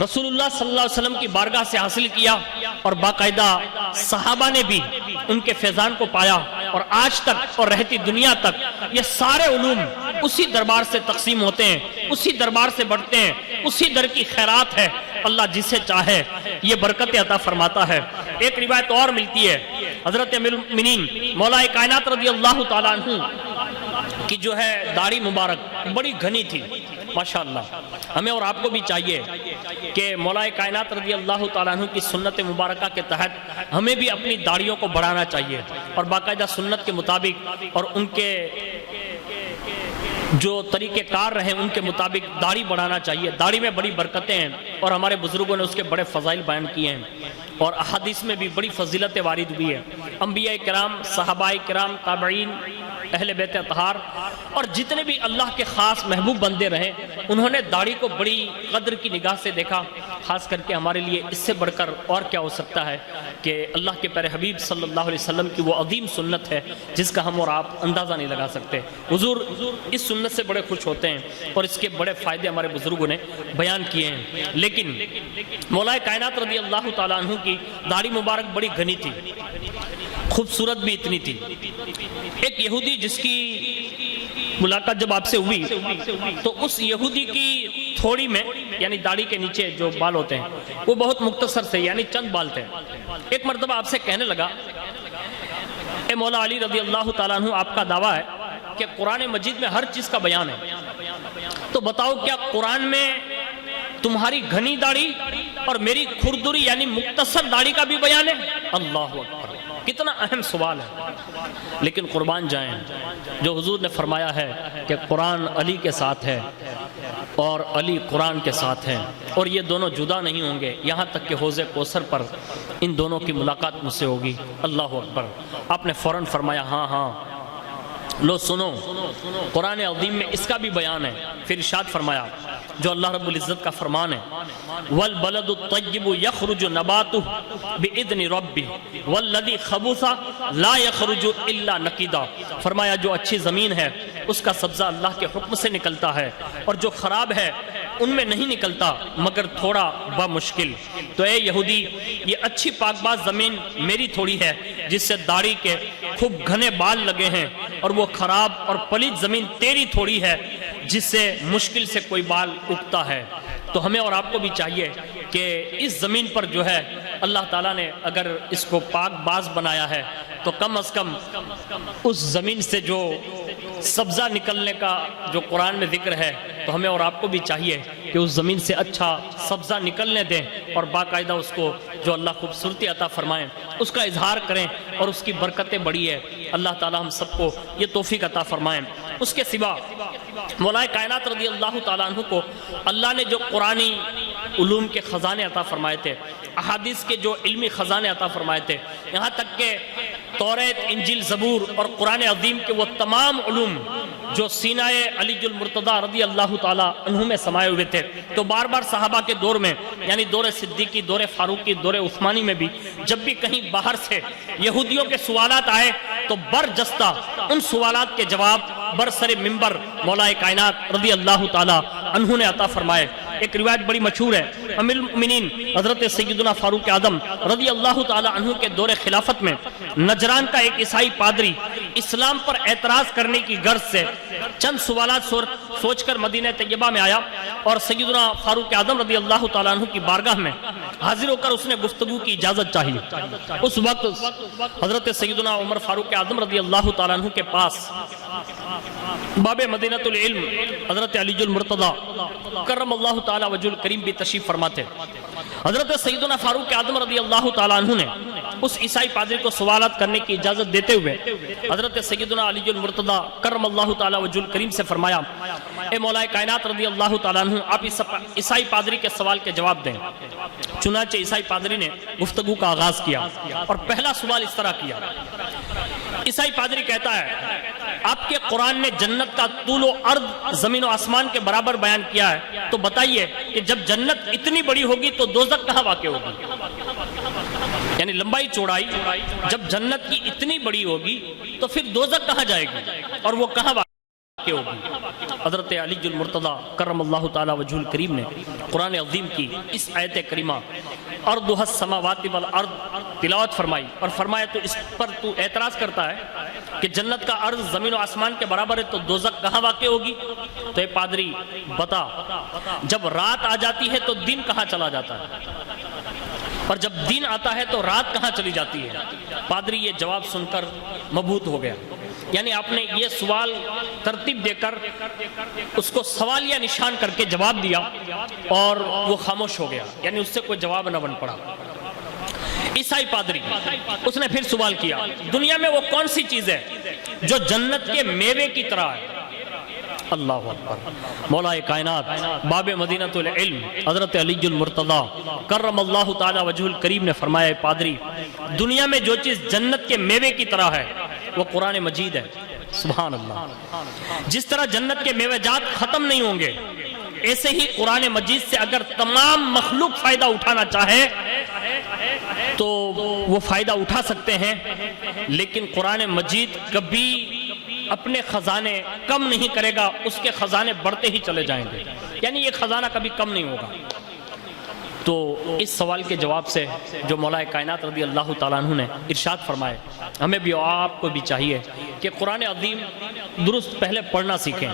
رسول اللہ صلی اللہ علیہ وسلم کی بارگاہ سے حاصل کیا، اور باقاعدہ صحابہ نے بھی ان کے فیضان کو پایا، اور آج تک اور رہتی دنیا تک یہ سارے علوم اسی دربار سے تقسیم ہوتے ہیں، اسی دربار سے بڑھتے ہیں، اسی در کی خیرات ہے۔ اللہ جسے چاہے یہ برکت عطا فرماتا ہے۔ ایک روایت اور ملتی ہے، حضرت امیر المؤمنین مولا کائنات رضی اللہ تعالیٰ عنہ کی جو ہے داڑھی مبارک بڑی گھنی تھی، ماشاءاللہ۔ ہمیں اور آپ کو بھی چاہیے کہ مولا کائنات رضی اللہ تعالیٰ عنہ کی سنت مبارکہ کے تحت ہمیں بھی اپنی داڑھیوں کو بڑھانا چاہیے، اور باقاعدہ سنت کے مطابق اور ان کے جو طریقہ کار رہے ان کے مطابق داڑھی بڑھانا چاہیے۔ داڑھی میں بڑی برکتیں ہیں، اور ہمارے بزرگوں نے اس کے بڑے فضائل بیان کیے ہیں، اور احادیث میں بھی بڑی فضیلتیں وارد ہوئی ہیں۔ انبیاء کرام، صحابہ کرام، تابعین، اہل بیت اطہار اور جتنے بھی اللہ کے خاص محبوب بندے رہے، انہوں نے داڑھی کو بڑی قدر کی نگاہ سے دیکھا۔ خاص کر کے ہمارے لیے اس سے بڑھ کر اور کیا ہو سکتا ہے کہ اللہ کے پیارے حبیب صلی اللہ علیہ وسلم کی وہ عظیم سنت ہے جس کا ہم اور آپ اندازہ نہیں لگا سکتے۔ حضور اس سنت سے بڑے خوش ہوتے ہیں، اور اس کے بڑے فائدے ہمارے بزرگوں نے بیان کیے ہیں۔ لیکن مولا کائنات رضی اللہ تعالیٰ عنہ کی داڑھی مبارک بڑی گھنی تھی، خوبصورت بھی اتنی تھی۔ ایک یہودی جس کی ملاقات جب آپ سے ہوئی تو اس یہودی کی تھوڑی میں، یعنی داڑھی کے نیچے جو بال ہوتے ہیں وہ بہت مختصر سے، یعنی چند بال تھے۔ ایک مرتبہ آپ سے کہنے لگا اے مولا علی رضی اللہ تعالیٰ عنہ، آپ کا دعویٰ ہے کہ قرآن مجید میں ہر چیز کا بیان ہے، تو بتاؤ کیا قرآن میں تمہاری گھنی داڑھی اور میری کھردری یعنی مختصر داڑھی کا بھی بیان ہے؟ اللہ اکبر! کتنا اہم سوال ہے، لیکن قربان جائیں جو حضور نے فرمایا ہے کہ قرآن علی کے ساتھ ہے اور علی قرآن کے ساتھ ہے، اور یہ دونوں جدا نہیں ہوں گے یہاں تک کہ حوض کوثر پر ان دونوں کی ملاقات مجھ سے ہوگی۔ اللہ اکبر! آپ نے فوراً فرمایا ہاں ہاں لو سنو، قرآن عظیم میں اس کا بھی بیان ہے۔ پھر ارشاد فرمایا جو اللہ رب العزت کا فرمان ہے وَالْبَلَدُ الطَّيِّبُ يَخْرُجُ نَبَاتُهُ بِإِذْنِ رَبِّهِ وَالَّذِي خَبُثَ لَا يَخْرُجُ إِلَّا نَقِيدًا، فرمایا جو اچھی زمین ہے اس کا سبزہ اللہ کے حکم سے نکلتا ہے، اور جو خراب ہے ان میں نہیں نکلتا مگر تھوڑا بمشکل۔ تو اے یہودی، یہ اچھی پاک باز زمین میری تھوڑی ہے جس سے داڑھی کے خوب گھنے بال لگے ہیں، اور وہ خراب اور پلید زمین تیری تھوڑی ہے جس سے مشکل سے کوئی بال اگتا ہے۔ تو ہمیں اور آپ کو بھی چاہیے کہ اس زمین پر جو ہے اللہ تعالیٰ نے اگر اس کو پاک باز بنایا ہے تو کم از کم اس زمین سے جو سبزہ نکلنے کا جو قرآن میں ذکر ہے، تو ہمیں اور آپ کو بھی چاہیے کہ اس زمین سے اچھا سبزہ نکلنے دیں اور باقاعدہ اس کو جو اللہ خوبصورتی عطا فرمائیں اس کا اظہار کریں اور اس کی برکتیں بڑی ہے۔ اللہ تعالی ہم سب کو یہ توفیق عطا فرمائیں۔ اس کے سوا مولا کائنات رضی اللہ تعالیٰ عنہ کو اللہ نے جو قرآنی علوم کے خزانے عطا فرمائے تھے، احادیث کے جو علمی خزانے عطا فرمائے تھے، یہاں تک کہ توریت، انجیل، زبور اور قرآن عظیم کے وہ تمام علوم جو سینہ علی المرتضیٰ رضی اللہ تعالیٰ عنہ میں سمائے ہوئے تھے، تو بار بار صحابہ کے دور میں، یعنی دور صدیقی، دور فاروقی، دور عثمانی میں بھی جب بھی کہیں باہر سے یہودیوں کے سوالات آئے تو برجستہ ان سوالات کے جواب برسر منبر مولا کائنات رضی اللہ تعالیٰ عنہ نے عطا فرمائے۔ ایک روایت بڑی مشہور ہے، امیر المؤمنین حضرت سیدنا فاروق اعظم رضی اللہ تعالیٰ عنہ کے دور خلافت میں نجران کا ایک عیسائی پادری اسلام پر اعتراض کرنے کی غرض سے چند سوالات سوچ کر مدینہ طیبہ میں آیا اور سیدنا فاروق اعظم رضی اللہ تعالیٰ عنہ کی بارگاہ میں حاضر ہو کر اس نے گفتگو کی اجازت چاہی۔ اس وقت حضرت سیدنا عمر فاروق اعظم رضی اللہ تعالیٰ عنہ کے پاس باب مدینہ العلم حضرت علی المرتضیٰ کرم اللہ تعالیٰ وجہ الکریم بھی تشریف فرماتے۔ حضرت سیدنا فاروق اعظم رضی اللہ تعالیٰ عنہ نے اس عیسائی پادری کو سوالات کرنے کی اجازت دیتے ہوئے حضرت سیدنا علی المرتضیٰ کرم اللہ تعالیٰ وجہ الکریم سے فرمایا، اے مولا کائنات رضی اللہ تعالیٰ عنہ، آپ اس عیسائی پادری کے سوال کے جواب دیں۔ چنانچہ عیسائی پادری نے گفتگو کا آغاز کیا اور پہلا سوال اس طرح کیا۔ عیسائی پادری کہتا ہے، آپ کے قرآن نے جنت کا طول و عرض زمین و آسمان کے برابر بیان کیا ہے، تو بتائیے کہ جب جنت اتنی بڑی ہوگی تو دوزخ کہاں واقع ہوگی؟ یعنی لمبائی چوڑائی جب جنت کی اتنی بڑی ہوگی تو پھر دوزخ کہاں جائے گی اور وہ کہاں واقع ہوگی؟ حضرت علی المرتضیٰ کرم اللہ تعالیٰ وجہ الکریم نے قرآن عظیم کی اس آیت کریمہ ارضها السماوات والارض تلاوت فرمائی اور فرمایا، تو اس پر تو اعتراض کرتا ہے کہ جنت کا عرض زمین و آسمان کے برابر ہے تو دوزخ کہاں واقع ہوگی؟ تو اے پادری بتا، جب رات آ جاتی ہے تو دن کہاں چلا جاتا ہے، اور جب دن آتا ہے تو رات کہاں چلی جاتی ہے؟ پادری یہ جواب سن کر مبہوت ہو گیا، یعنی آپ نے یہ سوال ترتیب دے کر اس کو سوالیہ نشان کر کے جواب دیا اور وہ خاموش ہو گیا، یعنی اس سے کوئی جواب نہ بن پڑا۔ عیسائی پادری اس نے پھر سوال کیا، دنیا میں وہ کون سی چیز ہے جو جنت کے میوے کی طرح ہے؟ اللہ اکبر۔ مولا کائنات باب مدینہ العلم حضرت علی المرتضیٰ کرم اللہ تعالی وجہ الکریم نے فرمایا، پادری دنیا میں جو چیز جنت کے میوے کی طرح ہے وہ قرآن مجید ہے۔ سبحان اللہ۔ جس طرح جنت کے میوے جات ختم نہیں ہوں گے، ایسے ہی قرآن مجید سے اگر تمام مخلوق فائدہ اٹھانا چاہے تو وہ فائدہ اٹھا سکتے ہیں، لیکن قرآن مجید کبھی اپنے خزانے کم نہیں کرے گا، اس کے خزانے بڑھتے ہی چلے جائیں گے، یعنی یہ خزانہ کبھی کم نہیں ہوگا۔ تو اس سوال کے جواب سے جو مولا کائنات رضی اللہ تعالیٰ عنہ نے ارشاد فرمائے، ہمیں بھی اور آپ کو بھی چاہیے کہ قرآن عظیم درست پہلے پڑھنا سیکھیں،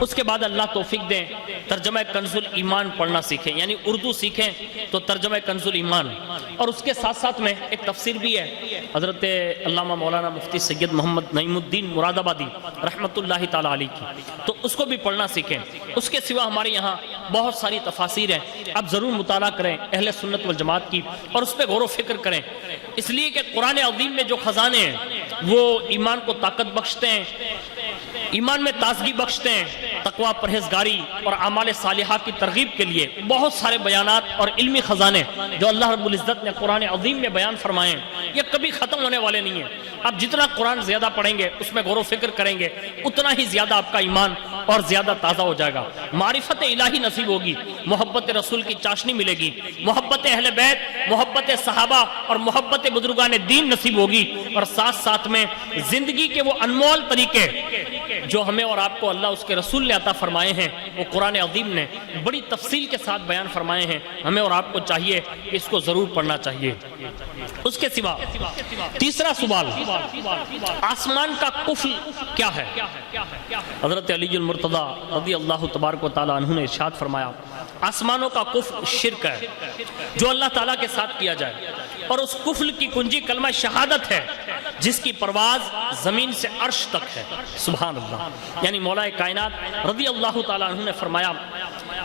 اس کے بعد اللہ توفیق دیں ترجمہ کنز الایمان پڑھنا سیکھیں، یعنی اردو سیکھیں تو ترجمہ کنز الایمان، اور اس کے ساتھ ساتھ میں ایک تفسیر بھی ہے حضرت علامہ مولانا مفتی سید محمد نعیم الدین مراد آبادی رحمت اللہ تعالیٰ علیہ کی، تو اس کو بھی پڑھنا سیکھیں۔ اس کے سوا ہمارے یہاں بہت ساری تفاسیر ہیں، آپ ضرور مطالعہ کریں اہل سنت والجماعت کی اور اس پہ غور و فکر کریں، اس لیے کہ قرآن عظیم میں جو خزانے ہیں وہ ایمان کو طاقت بخشتے ہیں، ایمان میں تازگی بخشتے ہیں، تقوی، پرہیزگاری اور اعمال صالحہ کی ترغیب کے لیے بہت سارے بیانات اور علمی خزانے جو اللہ رب العزت نے قرآن عظیم میں بیان فرمائے ہیں، یہ کبھی ختم ہونے والے نہیں ہیں۔ آپ جتنا قرآن زیادہ پڑھیں گے، اس میں غور و فکر کریں گے، اتنا ہی زیادہ آپ کا ایمان اور زیادہ تازہ ہو جائے گا، معرفت الہی نصیب ہوگی، محبت رسول کی چاشنی ملے گی، محبت اہل بیت، محبت صحابہ اور محبت بزرگان دین نصیب ہوگی، اور ساتھ ساتھ میں زندگی کے وہ انمول طریقے جو ہمیں اور آپ کو اللہ اس کے رسول نے عطا فرمائے ہیں، وہ قرآن عظیم نے بڑی تفصیل کے ساتھ بیان فرمائے ہیں، ہمیں اور آپ کو چاہیے کہ اس کو ضرور پڑھنا چاہیے۔ اس کے سوا تیسرا سوال، آسمان کا کفل کیا ہے؟ حضرت علی المرتضیٰ رضی اللہ تبارک و تعالی عنہ نے ارشاد فرمایا، آسمانوں کا کفل شرک ہے جو اللہ تعالیٰ کے ساتھ کیا جائے، اور اس کفل کی کنجی کلمہ شہادت ہے جس کی پرواز زمین سے عرش تک ہے۔ سبحان اللہ۔ یعنی مولا کائنات رضی اللہ تعالیٰ عنہ نے فرمایا،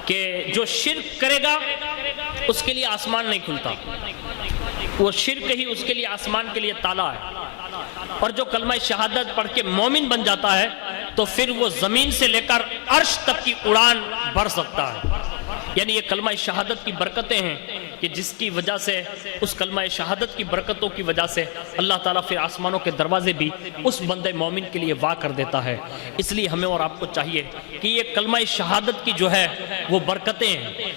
کہ جو شرک کرے گا اس کے لیے آسمان نہیں کھلتا، وہ شرک ہی اس کے لیے آسمان کے لیے تالا ہے، اور جو کلمہ شہادت پڑھ کے مومن بن جاتا ہے تو پھر وہ زمین سے لے کر عرش تک کی اڑان بھر سکتا ہے۔ یعنی یہ کلمہ شہادت کی برکتیں ہیں کہ جس کی وجہ سے، اس کلمہ شہادت کی برکتوں کی وجہ سے اللہ تعالیٰ پھر آسمانوں کے دروازے بھی اس بندے مومن کے لیے وا کر دیتا ہے۔ اس لیے ہمیں اور آپ کو چاہیے کہ یہ کلمہ شہادت کی جو ہے وہ برکتیں ہیں،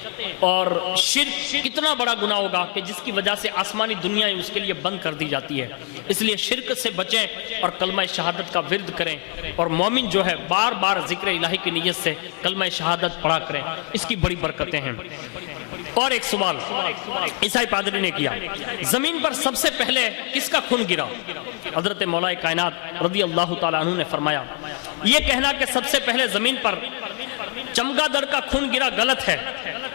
اور شرک کتنا بڑا گناہ ہوگا کہ جس کی وجہ سے آسمانی دنیا اس کے لیے بند کر دی جاتی ہے۔ اس لیے شرک سے بچیں اور کلمہ شہادت کا ورد کریں، اور مومن جو ہے بار بار ذکر الہی کی نیت سے کلمہ شہادت پڑھا کریں، اس کی بڑی برکتیں ہیں۔ اور ایک سوال عیسائی پادری نے کیا، زمین پر سب سے پہلے کس کا خون گرا؟ حضرت مولا کائنات رضی اللہ تعالیٰ عنہ نے فرمایا، یہ کہنا کہ سب سے پہلے زمین پر چمگادڑ کا خون گرا غلط ہے،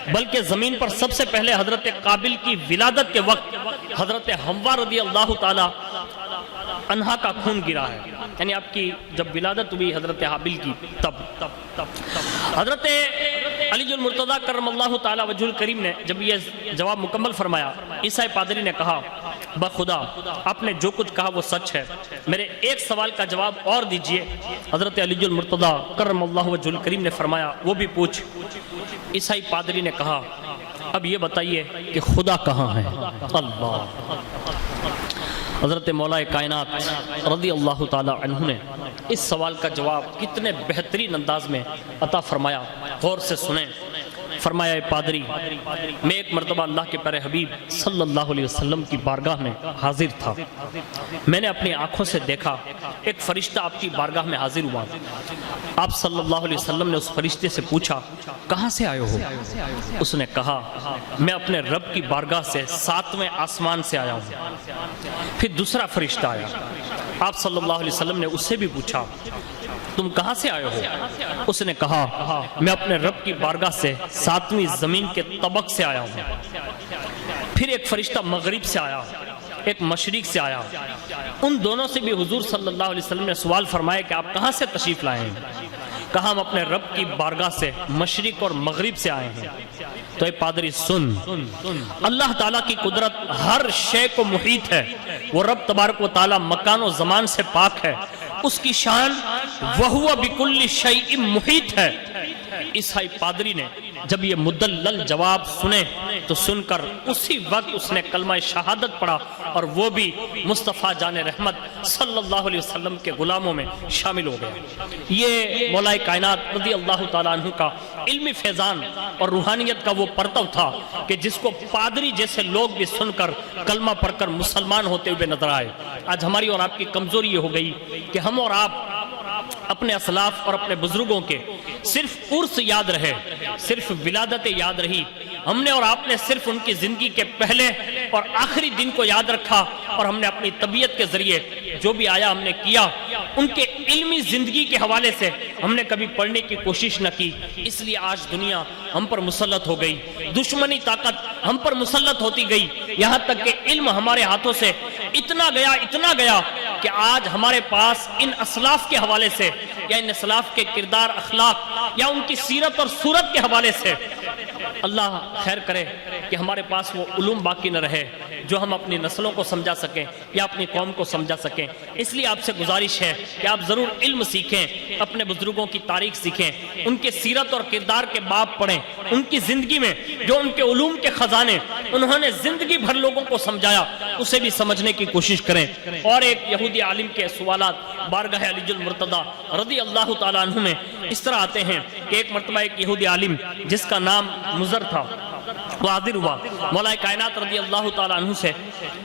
بلکہ زمین پر سب سے پہلے حضرت قابل کی ولادت کے وقت حضرت حوا رضی اللہ تعالیٰ عنہا کا خون گرا ہے، یعنی آپ کی جب ولادت ہوئی حضرت حابل کی تب حضرت علی المرتضیٰ کرم اللہ تعالیٰ وجہ الکریم نے جب یہ جواب مکمل فرمایا، عیسائی پادری نے کہا، بخدا آپ نے جو کچھ کہا وہ سچ ہے، میرے ایک سوال کا جواب اور دیجئے۔ حضرت علی المرتضیٰ کرم اللہ وجہ الکریم نے فرمایا، وہ بھی پوچھ۔ عیسائی پادری نے کہا، اب یہ بتائیے کہ خدا کہاں ہے؟ اللہ۔ حضرت مولا کائنات رضی اللہ تعالی عنہ نے اس سوال کا جواب کتنے بہترین انداز میں عطا فرمایا، غور سے سنیں۔ فرمایا، اے پادری، میں ایک مرتبہ اللہ کے پیارے حبیب صلی اللہ علیہ وسلم کی بارگاہ میں حاضر تھا، میں نے اپنی آنکھوں سے دیکھا ایک فرشتہ آپ کی بارگاہ میں حاضر ہوا۔ آپ صلی اللہ علیہ وسلم نے اس فرشتے سے پوچھا، کہاں سے آئے ہو؟ اس نے کہا، میں اپنے رب کی بارگاہ سے 7ویں آسمان سے آیا ہوں۔ پھر دوسرا فرشتہ آیا، آپ صلی اللہ علیہ وسلم نے اس سے بھی پوچھا، تم کہاں سے آئے ہو؟ اس نے کہا، میں اپنے رب کی بارگاہ سے 7ویں زمین کے طبق سے آیا ہوں۔ پھر ایک فرشتہ مغرب سے آیا، ایک مشرق سے آیا۔ ان دونوں سے بھی حضور صلی اللہ علیہ وسلم نے سوال فرمایا کہ آپ کہاں سے تشریف لائے ہیں؟ کہا، ہم اپنے رب کی بارگاہ سے مشرق اور مغرب سے آئے ہیں۔ تو اے پادری سن، اللہ تعالیٰ کی قدرت ہر شے کو محیط ہے، وہ رب تبارک و تعالیٰ مکان و زمان سے پاک ہے، اس کی شان وَهُوَ بِكُلِّ شَيْءٍ محیط ہے۔ عیسائی پادری نے جب یہ مدلل جواب سنے تو سن کر اسی وقت اس نے کلمہ شہادت پڑھا، اور وہ بھی مصطفیٰ جان رحمت صلی اللہ علیہ وسلم کے غلاموں میں شامل ہو گیا۔ یہ مولا کائنات رضی اللہ تعالیٰ عنہ کا علمی فیضان اور روحانیت کا وہ پرتو تھا کہ جس کو پادری جیسے لوگ بھی سن کر کلمہ پڑھ کر مسلمان ہوتے ہوئے نظر آئے۔ آج ہماری اور آپ کی کمزوری یہ ہو گئی کہ ہم اور آپ اپنے اسلاف اور اپنے بزرگوں کے صرف عرس یاد رہے، صرف ولادت یاد رہی، ہم نے اور آپ نے صرف ان کی زندگی کے پہلے اور آخری دن کو یاد رکھا، اور ہم نے اپنی طبیعت کے ذریعے جو بھی آیا ہم نے کیا، ان کے علمی زندگی کے حوالے سے ہم نے کبھی پڑھنے کی کوشش نہ کی۔ اس لیے آج دنیا ہم پر مسلط ہو گئی، دشمنی طاقت ہم پر مسلط ہوتی گئی، یہاں تک کہ علم ہمارے ہاتھوں سے اتنا گیا کہ آج ہمارے پاس ان اسلاف کے حوالے سے یا ان اسلاف کے کردار اخلاق یا ان کی سیرت اور صورت کے حوالے سے اللہ خیر کرے کہ ہمارے پاس وہ علوم باقی نہ رہے جو ہم اپنی نسلوں کو سمجھا سکیں یا اپنی قوم کو سمجھا سکیں۔ اس لیے آپ سے گزارش ہے کہ آپ ضرور علم سیکھیں، اپنے بزرگوں کی تاریخ سیکھیں، ان کے سیرت اور کردار کے باب پڑھیں، ان کی زندگی میں جو ان کے علوم کے خزانے انہوں نے زندگی بھر لوگوں کو سمجھایا اسے بھی سمجھنے کی کوشش کریں۔ اور ایک یہودی عالم کے سوالات بارگاہ علی المرتضیٰ رضی اللہ تعالیٰ عنہ میں اس طرح آتے ہیں کہ ایک مرتبہ ایک یہودی عالم جس کا نام مزر تھا وہ حاضر ہوا مولا کائنات رضی اللہ تعالیٰ عنہ سے،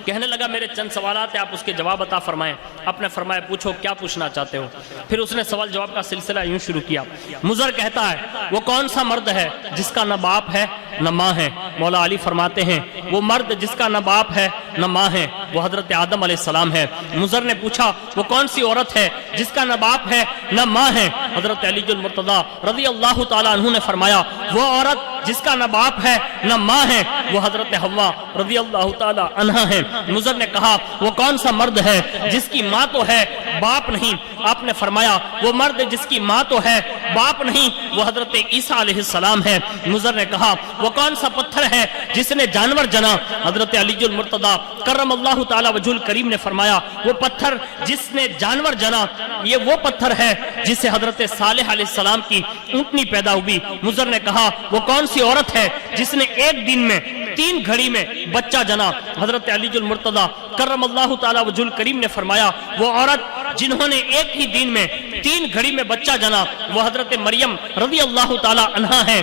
کہنے لگا میرے چند سوالات ہیں، آپ اس کے جواب عطا فرمائیں۔ آپ نے فرمایا پوچھو کیا پوچھنا چاہتے ہو؟ پھر اس نے سوال جواب کا سلسلہ یوں شروع کیا، مزر کہتا ہے وہ کون سا مرد ہے جس کا نہ باپ ہے نہ ماں ہے؟ مولا علی فرماتے ہیں وہ مرد جس کا نہ باپ ہے نہ ماں ہے وہ حضرت آدم علیہ السلام ہے۔ مزر نے پوچھا وہ کون سی عورت ہے جس کا نہ باپ ہے نہ ماں ہے؟ حضرت علی المرتضیٰ رضی اللہ تعالیٰ عنہ نے فرمایا وہ عورت جس کا نہ باپ ہے نہ ماں ہے وہ حضرت حوا رضی اللہ تعالیٰ عنہا ہے۔ مزر نے کہا وہ کون سا مرد ہے جس کی ماں تو ہے باپ نہیں. آپ نے فرمایا وہ مرد جس کی ماں تو ہے باپ نہیں وہ حضرت عیسیٰ علیہ السلام ہے. مضر نے کہا وہ کون سا پتھر ہے جس نے جانور جنا؟ حضرت علی المرتضیٰ کرم اللہ تعالی وجہ الکریم نے فرمایا وہ پتھر جس نے جانور جنا یہ وہ پتھر ہے جس سے حضرت صالح علیہ السلام کی اونٹنی پیدا ہوئی. مضر نے کہا وہ کون سی عورت ہے جس نے ایک دن میں 3 گھڑی میں بچہ جنا؟ حضرت علی المرتضیٰ کرم اللہ تعالی وجہ الکریم نے فرمایا وہ عورت جنہوں نے ایک ہی دن میں 3 گھڑی میں بچہ جنا وہ حضرت مریم رضی اللہ تعالی عنہا ہے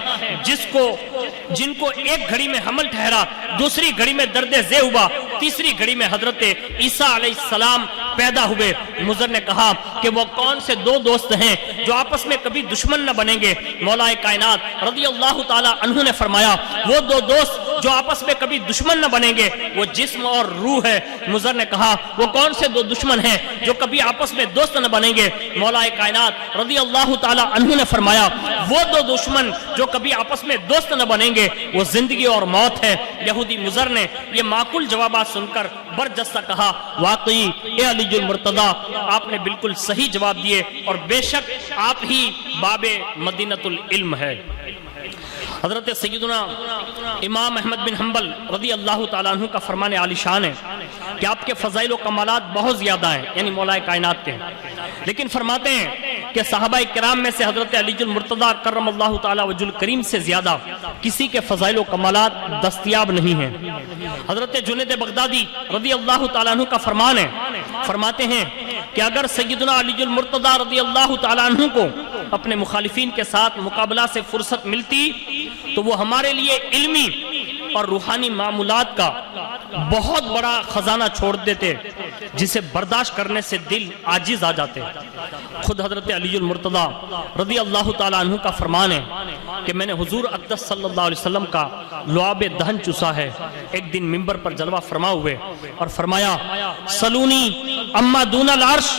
جن کو ایک گھڑی میں حمل ٹھہرا، دوسری گھڑی میں درد ذہ ہوا، تیسری گھڑی میں حضرت عیسیٰ علیہ السلام پیدا ہوئے. مضر نے کہا کہ وہ کون سے 2 دوست ہیں جو آپس میں کبھی دشمن نہ بنیں گے؟ مولا کائنات رضی اللہ تعالی عنہ نے فرمایا وہ 2 دوست جو آپس میں کبھی دشمن نہ بنیں گے وہ جسم اور روح ہے. مضر نے کہا وہ کون سے 2 دشمن ہیں جو کبھی آپس میں دوست نہ بنیں گے؟ مولا کائنات رضی اللہ تعالی عنہ نے فرمایا وہ 2 دشمن جو کبھی آپس میں دوست نہ بنیں گے وہ زندگی اور موت ہے. یہودی مضر نے یہ معقول جوابات سن کر برجستہ کہا واقعی اے علی المرتضیٰ آپ نے بالکل صحیح جواب دیے اور بے شک آپ ہی باب مدینۃ العلم ہے. حضرت سیدنا امام احمد بن حنبل رضی اللہ تعالیٰ عنہ کا فرمان عالی شان ہے کہ آپ کے فضائل و کمالات بہت زیادہ ہیں یعنی مولا کائنات کے، لیکن فرماتے ہیں کہ صحابہ کرام میں سے حضرت علی المرتضیٰ کرم اللہ تعالی وجہ الکریم سے زیادہ کسی کے فضائل و کمالات دستیاب نہیں ہیں. حضرت جنید بغدادی رضی اللہ تعالیٰ عنہ کا فرمان ہے، فرماتے ہیں کہ اگر سیدنا علی المرتضیٰ رضی اللہ تعالیٰ عنہ کو اپنے مخالفین کے ساتھ مقابلہ سے فرصت ملتی تو وہ ہمارے لیے علمی اور روحانی معمولات کا بہت بڑا خزانہ چھوڑ دیتے جسے برداشت کرنے سے دل عاجز آ جاتے. خود حضرت علی المرتضیٰ رضی اللہ تعالیٰ عنہ کا فرمان ہے کہ میں نے حضور اقدس صلی اللہ علیہ وسلم کا لعاب دہن چوسا ہے. ایک دن منبر پر جلوہ فرما ہوئے اور فرمایا سلونی اما دون العرش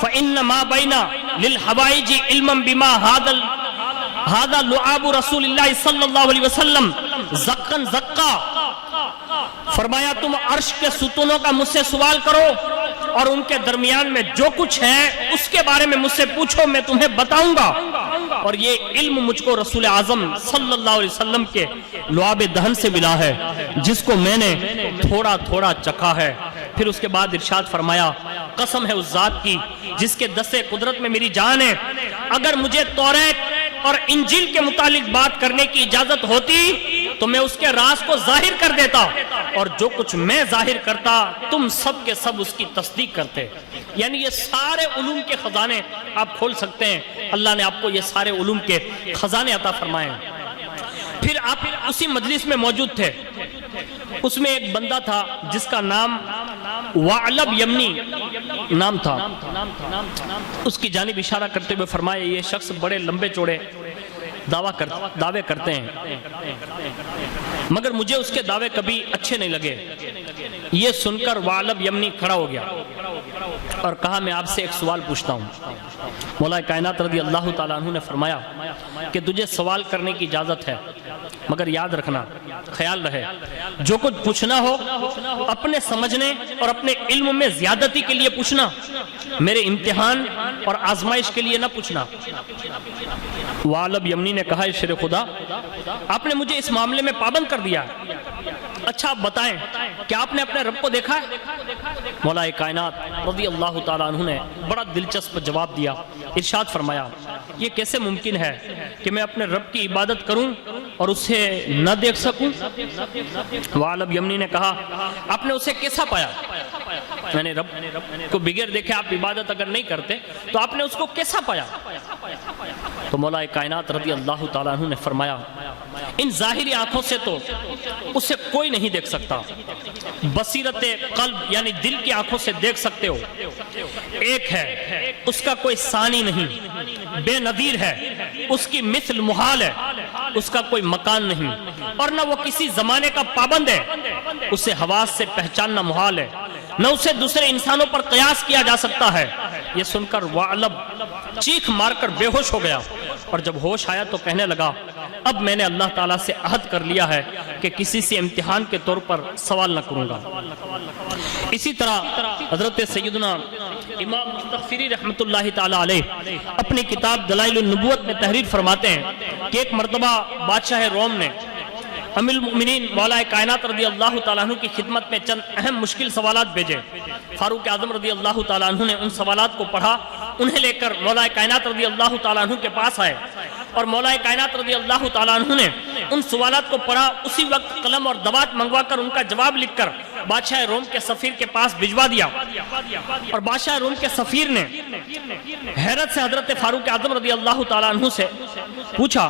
فإن ما بین للحوائج علما بما هذا لعاب رسول اللہ صلی اللہ علیہ وسلم زقن زقا. فرمایا تم عرش کے ستونوں کا مجھ سے سوال کرو اور ان کے درمیان میں جو کچھ ہے اس کے بارے میں مجھ سے پوچھو میں تمہیں بتاؤں گا. اور یہ علم مجھ کو رسول اعظم صلی اللہ علیہ وسلم کے لعاب دہن سے ملا ہے جس کو میں نے تھوڑا تھوڑا چکھا ہے. پھر اس کے بعد ارشاد فرمایا قسم ہے اس ذات کی جس کے دستے قدرت میں میری جان ہے اگر مجھے توریت اور انجیل کے متعلق بات کرنے کی اجازت ہوتی تو میں اس کے راز کو ظاہر کر دیتا اور جو کچھ میں ظاہر کرتا تم سب کے سب اس کی تصدیق کرتے. یعنی یہ سارے علوم کے خزانے آپ کھول سکتے ہیں. اللہ نے آپ کو یہ سارے علوم کے خزانے عطا فرمائے. پھر آپ اسی مجلس میں موجود تھے، اس میں ایک بندہ تھا جس کا نام وعلب یمنی نام تھا. اس کی جانب اشارہ کرتے ہوئے فرمایا یہ شخص بڑے لمبے چوڑے دعوے کرتے ہیں مگر مجھے اس کے دعوے کبھی اچھے نہیں لگے. یہ سن کر وعلب یمنی کھڑا ہو گیا اور کہا میں آپ سے ایک سوال پوچھتا ہوں. مولا کائنات رضی اللہ تعالیٰ عنہ نے فرمایا کہ تجھے سوال کرنے کی اجازت ہے مگر یاد رکھنا خیال رہے جو کچھ پوچھنا ہو اپنے سمجھنے اور اپنے علم میں زیادتی کے لیے پوچھنا، میرے امتحان اور آزمائش کے لیے نہ پوچھنا. وعلب یمنی نے کہا شیر خدا آپ نے مجھے اس معاملے میں پابند کر دیا. اچھا آپ بتائیں کہ آپ نے اپنے رب کو دیکھا ہے؟ مولا کائنات رضی اللہ تعالیٰ عنہ نے بڑا دلچسپ جواب دیا. ارشاد فرمایا یہ کیسے ممکن ہے کہ میں اپنے رب کی عبادت کروں اور اسے نہ دیکھ سکوں؟ وعلب یمنی نے کہا آپ نے اسے کیسا پایا؟ میں نے رب کو بغیر دیکھے آپ عبادت اگر نہیں کرتے تو آپ نے اس کو کیسا پایا؟ تو مولا کائنات رضی اللہ تعالیٰ عنہ نے فرمایا ان ظاہری آنکھوں سے تو اسے کوئی نہیں دیکھ سکتا، بصیرت قلب یعنی دل کی آنکھوں سے دیکھ سکتے ہو. ایک ہے اس کا کوئی ثانی نہیں، بے نظیر ہے، اس کی مثل محال ہے، اس کا کوئی مکان نہیں اور نہ وہ کسی زمانے کا پابند ہے، اسے حواس سے پہچاننا محال ہے، نہ اسے دوسرے انسانوں پر قیاس کیا جا سکتا ہے. یہ سن کر وعلب چیخ مار کر بے ہوش ہو گیا اور جب ہوش آیا تو کہنے لگا اب میں نے اللہ تعالیٰ سے عہد کر لیا ہے کہ کسی سے امتحان کے طور پر سوال نہ کروں گا۔ اسی طرح حضرت سیدنا امام مستغفری رحمت اللہ تعالیٰ علیہ اپنی کتاب دلائل النبوت میں تحریر فرماتے ہیں کہ ایک مرتبہ بادشاہ روم نے امیر المؤمنین مولا کائنات رضی اللہ تعالیٰ عنہ کی خدمت میں چند اہم مشکل سوالات بھیجے۔ فاروق اعظم رضی اللہ تعالیٰ عنہ نے ان سوالات کو پڑھا، انہیں لے کر مولا کائنات رضی اللہ تعالیٰ عنہ کے پاس آئے اور مولا کائنات رضی اللہ تعالیٰ عنہ نے ان سوالات کو پڑھا۔ اسی وقت قلم اور دوات منگوا کر ان کا جواب لکھ کر بادشاہ روم کے سفیر کے پاس بھجوا دیا، اور بادشاہ روم کے سفیر نے حیرت سے حضرت فاروق اعظم رضی اللہ تعالیٰ عنہ سے پوچھا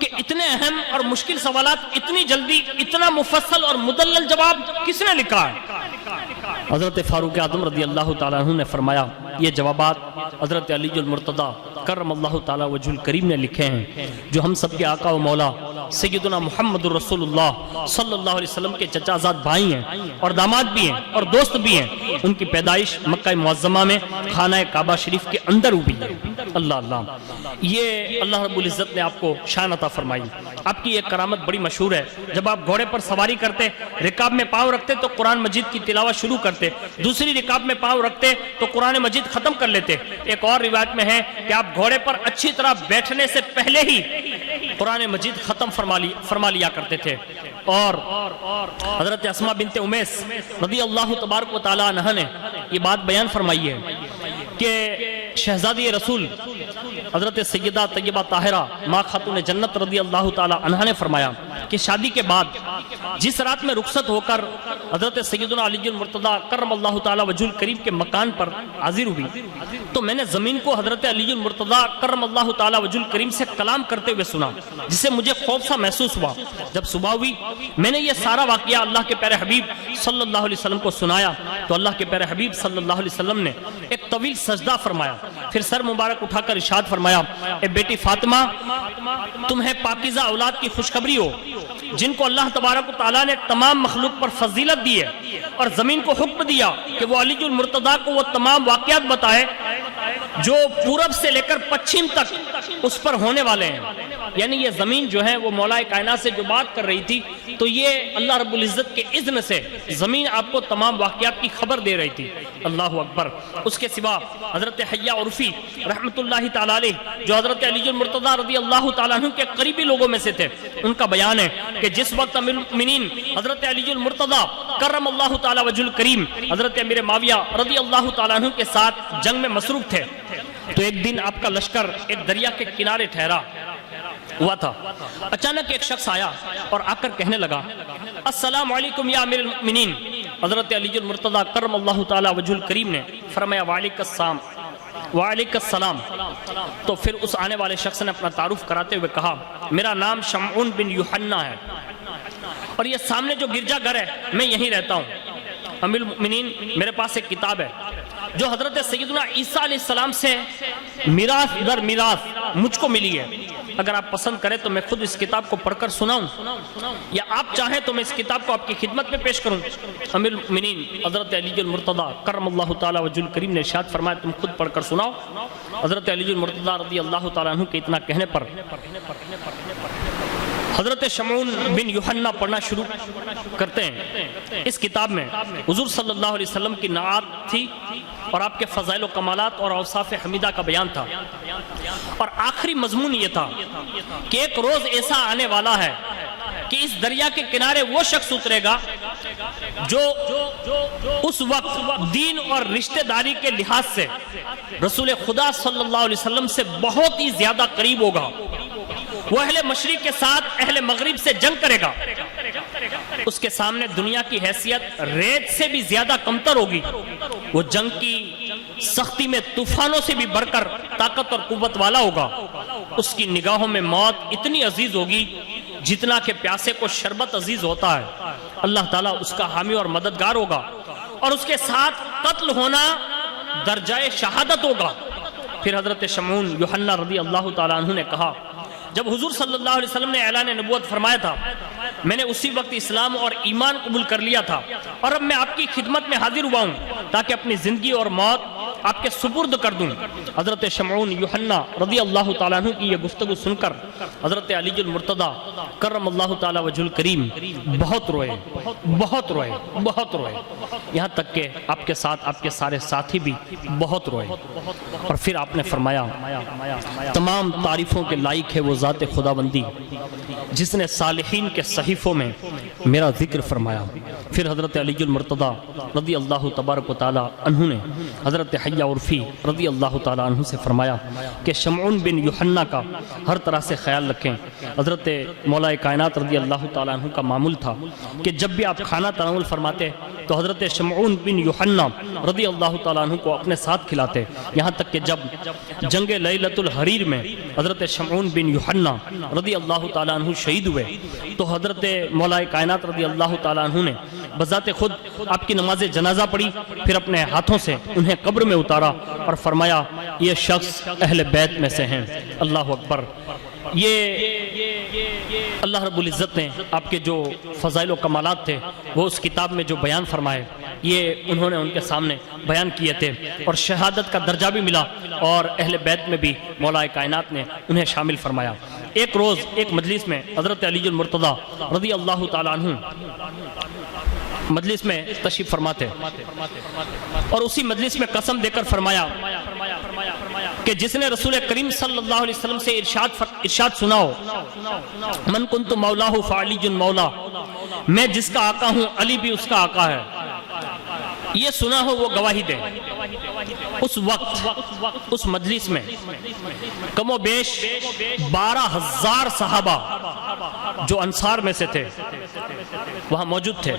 کہ اتنے اہم اور مشکل سوالات اتنی جلدی اتنا مفصل اور مدلل جواب کس نے لکھا ہے؟ حضرت فاروق اعظم رضی اللہ تعالیٰ عنہ نے فرمایا یہ جوابات حضرت علی المرتضیٰ کرم اللہ تعالیٰ وجہ الکریم نے لکھے ہیں، جو ہم سب کے آقا و مولا سیدنا محمد الرسول اللہ صلی اللہ علیہ وسلم کے چچا زاد بھائی ہیں اور داماد بھی ہیں اور دوست بھی ہیں۔ ان کی پیدائش مکہ معظمہ میں خانہ کعبہ شریف کے اندر ہوئی ہے۔ اللہ اللہ، یہ اللہ رب العزت نے آپ کو شان عطا فرمائی۔ آپ کی ایک کرامت بڑی مشہور ہے، جب آپ گھوڑے پر سواری کرتے رکاب میں پاؤں رکھتے تو قرآن مجید کی تلاوت شروع کرتے، دوسری رکاب میں پاؤں رکھتے تو قرآن مجید ختم کر لیتے۔ ایک اور روایت میں ہے کہ آپ گھوڑے پر اچھی طرح بیٹھنے سے پہلے ہی قرآن مجید ختم فرما لیا کرتے تھے۔ اور حضرت اسماء بنت امیس رضی اللہ تبارک و تعالی عنہا نے یہ بات بیان فرمائی ہے کہ شہزادی رسول حضرت سیدہ طیبہ طاہرہ ماں خاتون جنت رضی اللہ تعالی عنہا نے فرمایا کہ شادی کے بعد جس رات میں رخصت ہو کر حضرت سیدنا علی المرتضیٰ کرم اللہ تعالی وجہ الکریم کے مکان پر حاضر ہوئی تو میں نے زمین کو حضرت علی المرتضیٰ کرم اللہ تعالی وجہ الکریم سے کلام کرتے ہوئے سنا، جس سے مجھے خوف سا محسوس ہوا۔ جب صبح ہوئی میں نے یہ سارا واقعہ اللہ کے پیارے حبیب صلی اللہ علیہ وسلم کو سنایا تو اللہ کے پیارے حبیب صلی اللہ علیہ وسلم نے ایک طویل سجدہ فرمایا، پھر سر مبارک اٹھا کر ارشاد فرمایا، اے بیٹی فاطمہ تمہیں پاکیزہ اولاد کی خوشخبری ہو جن کو اللہ تبارک و تعالیٰ نے تمام مخلوق پر فضیلت دی ہے اور زمین کو حکم دیا کہ وہ علی المرتضیٰ کو وہ تمام واقعات بتائے جو پورب سے لے کر پچھم تک اس پر ہونے والے ہیں۔ یعنی یہ زمین جو ہے وہ مولا کائنات سے جو بات کر رہی تھی تو یہ اللہ رب العزت کے اذن سے زمین آپ کو تمام واقعات کی خبر دے رہی تھی۔ اللہ اکبر۔ اس کے سوا حضرت حیا عرفی رحمت اللہ تعالیٰ علیہ جو حضرت علی المرتضیٰ رضی اللہ تعالیٰ عنہ کے قریبی لوگوں میں سے تھے، ان کا بیان ہے کہ جس وقت امیر المؤمنین حضرت علی المرتضیٰ کرم اللہ تعالیٰ وجہ الکریم حضرت امیر معاویہ رضی اللہ تعالیٰ عنہ کے ساتھ جنگ میں مصروف تھے تو ایک دن آپ کا لشکر ایک دریا کے کنارے ٹھہرا ہوا تھا۔ اچانک ایک شخص آیا اور آ کر کہنے لگا، السلام علیکم یا امیر المؤمنین۔ حضرت علی المرتضیٰ کرم اللہ تعالیٰ وجہ الکریم نے فرمایا وعلیکم السلام۔ تو پھر اس آنے والے شخص نے اپنا تعارف کراتے ہوئے کہا، میرا نام شمعون بن یوحنا ہے اور یہ سامنے جو گرجا گھر ہے میں یہیں رہتا ہوں۔ امیر المؤمنین میرے پاس ایک کتاب ہے جو حضرت سیدنا عیسیٰ علیہ السلام سے میراث در میراث مجھ کو ملی ہے، اگر آپ پسند کریں تو میں خود اس کتاب کو پڑھ کر سناؤں یا آپ چاہیں تو میں اس کتاب کو آپ کی خدمت میں پیش کروں۔ امیر المؤمنین حضرت علی المرتضیٰ کرم اللہ تعالیٰ وجہ الکریم نے ارشاد فرمایا تم خود پڑھ کر سناؤ۔ حضرت علی المرتضیٰ رضی اللہ تعالیٰ عنہ کے اتنا کہنے پر حضرت شمعون بن یوحنا پڑھنا شروع کرتے ہیں۔ اس کتاب میں حضور صلی اللہ علیہ وسلم کی نعت تھی اور آپ کے فضائل و کمالات اور اوصاف حمیدہ کا بیان تھا، اور آخری مضمون یہ تھا کہ ایک روز ایسا آنے والا ہے کہ اس دریا کے کنارے وہ شخص اترے گا جو اس وقت دین اور رشتہ داری کے لحاظ سے رسول خدا صلی اللہ علیہ وسلم سے بہت ہی زیادہ قریب ہوگا۔ وہ اہل مشرق کے ساتھ اہل مغرب سے جنگ کرے گا، اس کے سامنے دنیا کی حیثیت ریت سے بھی زیادہ کمتر ہوگی، وہ جنگ کی سختی میں طوفانوں سے بھی بڑھ کر طاقت اور قوت والا ہوگا، اس کی نگاہوں میں موت اتنی عزیز ہوگی جتنا کہ پیاسے کو شربت عزیز ہوتا ہے۔ اللہ تعالیٰ اس کا حامی اور مددگار ہوگا اور اس کے ساتھ قتل ہونا درجہ شہادت ہوگا۔ پھر حضرت شمعون یوحنا رضی اللہ تعالیٰ عنہ نے کہا، جب حضور صلی اللہ علیہ وسلم نے اعلان نبوت فرمایا تھا میں نے اسی وقت اسلام اور ایمان قبول کر لیا تھا، اور اب میں آپ کی خدمت میں حاضر ہوا ہوں تاکہ اپنی زندگی اور موت آپ کے سپرد کر دوں۔ حضرت شمعون یوحنا رضی اللہ تعالیٰ عنہ کی یہ گفتگو سن کر حضرت علی المرتضیٰ کرم اللہ تعالیٰ وجہ الکریم بہت روئے، بہت روئے، بہت روئے، یہاں تک کہ آپ کے ساتھ آپ کے سارے ساتھی بھی بہت روئے۔ اور پھر آپ نے فرمایا تمام تعریفوں کے لائق ہے وہ ذات خداوندی جس نے صالحین کے صحیفوں میں میرا ذکر فرمایا۔ پھر حضرت علی المرتضیٰ رضی اللہ تبارک و تعالیٰ عنہ نے حضرت حیہ عرفی رضی اللہ تعالیٰ عنہ سے فرمایا کہ شمعون بن یوحنا کا ہر طرح سے خیال رکھیں۔ حضرت مولا کائنات رضی اللہ تعالیٰ عنہ کا معمول تھا کہ جب بھی آپ کھانا تناول فرماتے تو حضرت شمعون بن یوحنا رضی اللہ تعالیٰ عنہ کو اپنے ساتھ کھلاتے، یہاں تک کہ جب جنگ لیلۃ الحریر میں حضرت شمعون بن یوحنا رضی اللہ تعالیٰ عنہ شہید ہوئے تو حضرت مولا کائنات رضی اللہ تعالیٰ عنہ نے بذات خود آپ کی نماز جنازہ پڑھی، پھر اپنے ہاتھوں سے انہیں قبر میں اتارا اور فرمایا یہ شخص اہل بیت میں سے ہیں۔ اللہ اکبر۔ یہ اللہ رب العزت نے آپ کے جو فضائل و کمالات تھے وہ اس کتاب میں جو بیان فرمائے یہ انہوں نے ان کے سامنے بیان کیے تھے، اور شہادت کا درجہ بھی ملا اور اہل بیت میں بھی مولا کائنات نے انہیں شامل فرمایا۔ ایک روز ایک مجلس میں حضرت علی المرتضیٰ رضی اللہ تعالیٰ عنہ مجلس میں تشریف فرماتے اور اسی مجلس میں قسم دے کر فرمایا کہ جس نے رسول کریم صلی اللہ علیہ وسلم سے ارشاد سنا ہو من کنت مولاہ فعلی مولا، میں جس کا آقا ہوں علی بھی اس کا آقا ہے، یہ سنا ہو وہ گواہی دے۔ اس وقت اس مجلس میں کم و بیش 12,000 صحابہ جو انصار میں سے تھے وہاں موجود تھے،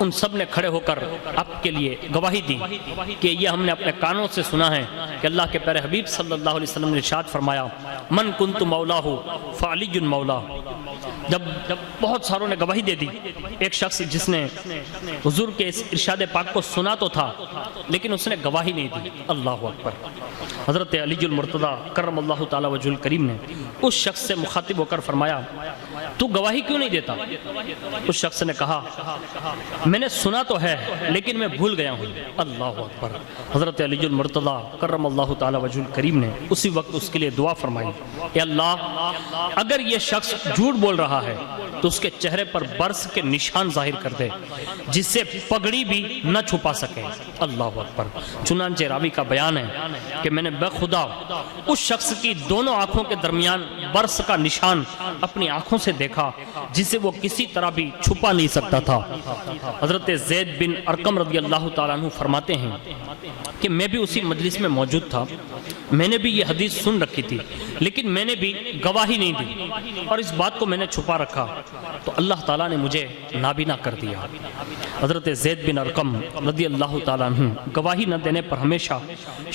ان سب نے کھڑے ہو کر آپ کے لیے گواہی دی کہ یہ ہم نے اپنے کانوں سے سنا ہے کہ اللہ کے پیارے حبیب صلی اللہ علیہ وسلم نے ارشاد فرمایا من کنت مولاہ فعلی مولا۔ جب بہت ساروں نے گواہی دے دی، ایک شخص جس نے حضور کے اس ارشاد پاک کو سنا تو تھا لیکن اس نے گواہی نہیں دی۔ اللہ اکبر۔ حضرت علی المرتضیٰ کرم اللہ تعالیٰ وجہ الکریم نے اس شخص سے مخاطب ہو کر فرمایا تو گواہی کیوں نہیں دیتا؟ اس شخص نے کہا میں نے سنا تو ہے لیکن میں بھول گیا ہوں۔ اللہ اکبر۔ حضرت علی المرتضیٰ کرم اللہ تعالیٰ وجہ الکریم نے اسی وقت اس کے لیے دعا فرمائی، اے اللہ اگر یہ شخص جھوٹ بول رہا ہے تو اس کے چہرے پر برس کے نشان ظاہر کر دے جس سے پگڑی بھی نہ چھپا سکے۔ اللہ اکبر۔ چنانچہ راوی کا بیان ہے کہ میں نے بخدا اس شخص کی دونوں آنکھوں کے درمیان برس کا نشان اپنی آنکھوں سے دیکھا جسے وہ کسی طرح بھی چھپا نہیں سکتا تھا۔ حضرت زید بن ارقم رضی اللہ تعالیٰ عنہ فرماتے ہیں کہ میں بھی اسی مجلس میں موجود تھا، میں نے بھی یہ حدیث سن رکھی تھی لیکن میں نے بھی گواہی نہیں دی اور اس بات کو میں نے چھپا رکھا تو اللہ تعالیٰ نے مجھے نابینا کر دیا۔ حضرت زید بن ارقم رضی اللہ تعالیٰ عنہ گواہی نہ دینے پر ہمیشہ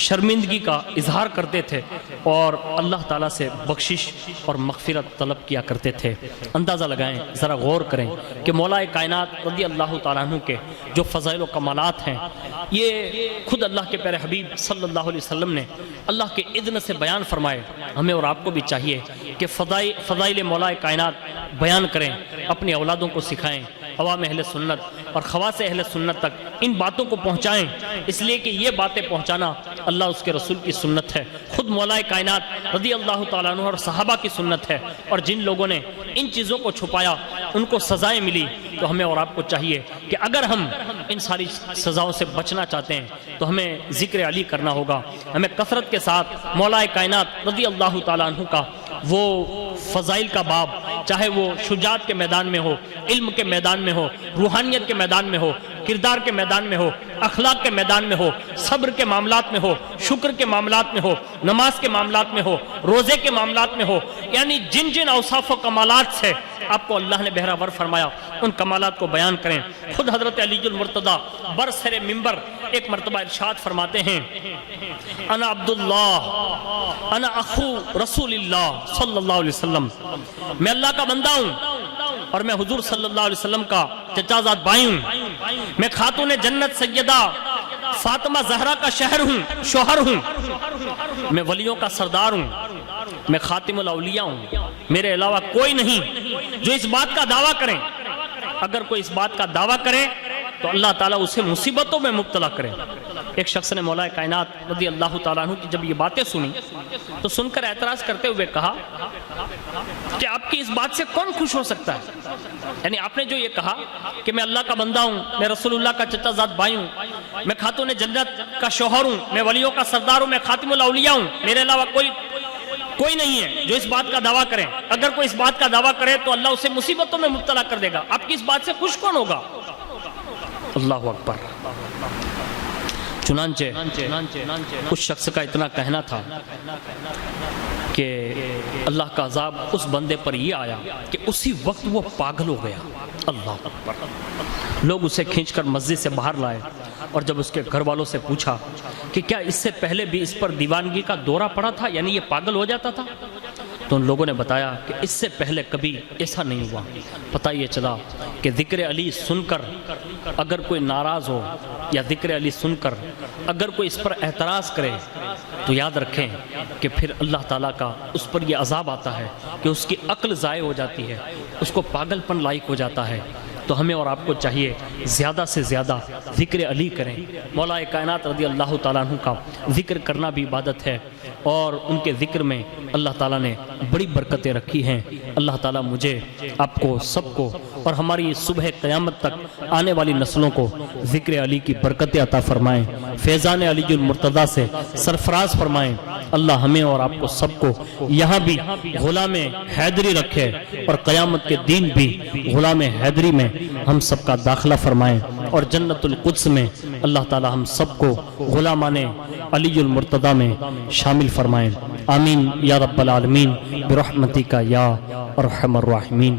شرمندگی کا اظہار کرتے تھے اور اللہ تعالیٰ سے بخشش اور مغفرت طلب کیا کرتے تھے۔ اندازہ لگائیں، ذرا غور کریں کہ مولا کائنات رضی اللہ تعالیٰ عنہ کے جو فضائل و کمالات ہیں یہ خود اللہ کے پیارے حبیب صلی اللہ علیہ وسلم نے اللہ کے اذن سے بیان فرمائے۔ ہمیں اور آپ کو بھی چاہیے کہ فضائل مولا کائنات بیان کریں، اپنی اولادوں کو سکھائیں، عوام اہل سنت اور خواص اہل سنت تک ان باتوں کو پہنچائیں، اس لیے کہ یہ باتیں پہنچانا اللہ اس کے رسول کی سنت ہے، خود مولا کائنات رضی اللہ تعالیٰ عنہ اور صحابہ کی سنت ہے، اور جن لوگوں نے ان چیزوں کو چھپایا ان کو سزائیں ملی۔ تو ہمیں اور آپ کو چاہیے کہ اگر ہم ان ساری سزاؤں سے بچنا چاہتے ہیں تو ہمیں ذکر علی کرنا ہوگا، ہمیں کثرت کے ساتھ مولا کائنات رضی اللہ تعالیٰ عنہ کا وہ فضائل کا باب، چاہے وہ شجاعت کے میدان میں ہو، علم کے میدان میں ہو، روحانیت کے میدان میں ہو، کردار کے میدان میں ہو، اخلاق کے میدان میں ہو، صبر کے معاملات میں ہو، شکر کے معاملات میں ہو، نماز کے معاملات میں ہو، روزے کے معاملات میں ہو، یعنی جن جن اوصاف و کمالات سے آپ کو اللہ نے بہراور فرمایا ان کمالات کو بیان کریں۔ خود حضرت علی المرتضیٰ برسر منبر ایک مرتبہ ارشاد فرماتے ہیں انا عبداللہ انا اخو رسول اللہ صلی اللہ علیہ وسلم، میں اللہ کا بندہ ہوں اور میں حضور صلی اللہ علیہ وسلم کا چچا زاد بھائی ہوں، میں خاتون جنت سیدہ فاطمہ زہرا کا شوہر ہوں، میں ولیوں کا سردار ہوں، میں خاتم الاولیاء ہوں، میرے علاوہ کوئی نہیں جو اس بات کا دعویٰ کریں۔ اگر کوئی اس بات کا دعویٰ کرے تو اللہ تعالیٰ اسے مصیبتوں میں مبتلا کرے۔ ایک شخص نے مولا کائنات رضی اللہ تعالیٰ عنہ کی جب یہ باتیں سنی تو سن کر اعتراض کرتے ہوئے کہا کہ آپ کی اس بات سے کون خوش ہو سکتا ہے؟ یعنی آپ نے جو یہ کہا کہ میں اللہ کا بندہ ہوں، میں رسول اللہ کا چچا زاد بھائی ہوں، میں خاتون جنت کا شوہر ہوں، میں ولیوں کا سردار ہوں، میں خاتم الاولیاء ہوں، میرے علاوہ کوئی نہیں ہے جو اس بات کا دعویٰ کرے. اگر کوئی اس بات کا دعویٰ کرے تو اللہ اسے مصیبتوں میں مبتلا کر دے گا. آپ کی اس بات سے خوش کون ہوگا؟ اللہ اکبر. چنانچہ اس شخص کا اتنا کہنا تھا کہ اللہ کا عذاب اس بندے پر یہ آیا کہ اسی وقت وہ پاگل ہو گیا. اللہ اکبر. لوگ اسے کھینچ کر مسجد سے باہر لائے اور جب اس کے گھر والوں سے پوچھا کہ کیا اس سے پہلے بھی اس پر دیوانگی کا دورہ پڑا تھا، یعنی یہ پاگل ہو جاتا تھا، تو ان لوگوں نے بتایا کہ اس سے پہلے کبھی ایسا نہیں ہوا. پتہ یہ چلا کہ ذکر علی سن کر اگر کوئی ناراض ہو یا ذکر علی سن کر اگر کوئی اس پر اعتراض کرے تو یاد رکھیں کہ پھر اللہ تعالیٰ کا اس پر یہ عذاب آتا ہے کہ اس کی عقل ضائع ہو جاتی ہے، اس کو پاگل پن لائق ہو جاتا ہے. تو ہمیں اور آپ کو چاہیے زیادہ سے زیادہ ذکر علی کریں. مولا کائنات رضی اللہ تعالیٰ عنہ کا ذکر کرنا بھی عبادت ہے اور ان کے ذکر میں اللہ تعالیٰ نے بڑی برکتیں رکھی ہیں. اللہ تعالیٰ مجھے، آپ کو، سب کو اور ہماری صبح قیامت تک آنے والی نسلوں کو ذکر علی کی برکتیں عطا فرمائیں، فیضان علی المرتضیٰ سے سرفراز فرمائیں. اللہ ہمیں اور آپ کو سب کو یہاں بھی غلام حیدری رکھے اور قیامت کے دن بھی غلام حیدری میں ہم سب کا داخلہ فرمائیں اور جنت القدس میں اللہ تعالی ہم سب کو غلامان علی المرتضیٰ میں شامل فرمائیں. آمین یا رب العالمین برحمتک یا ارحم الراحمین.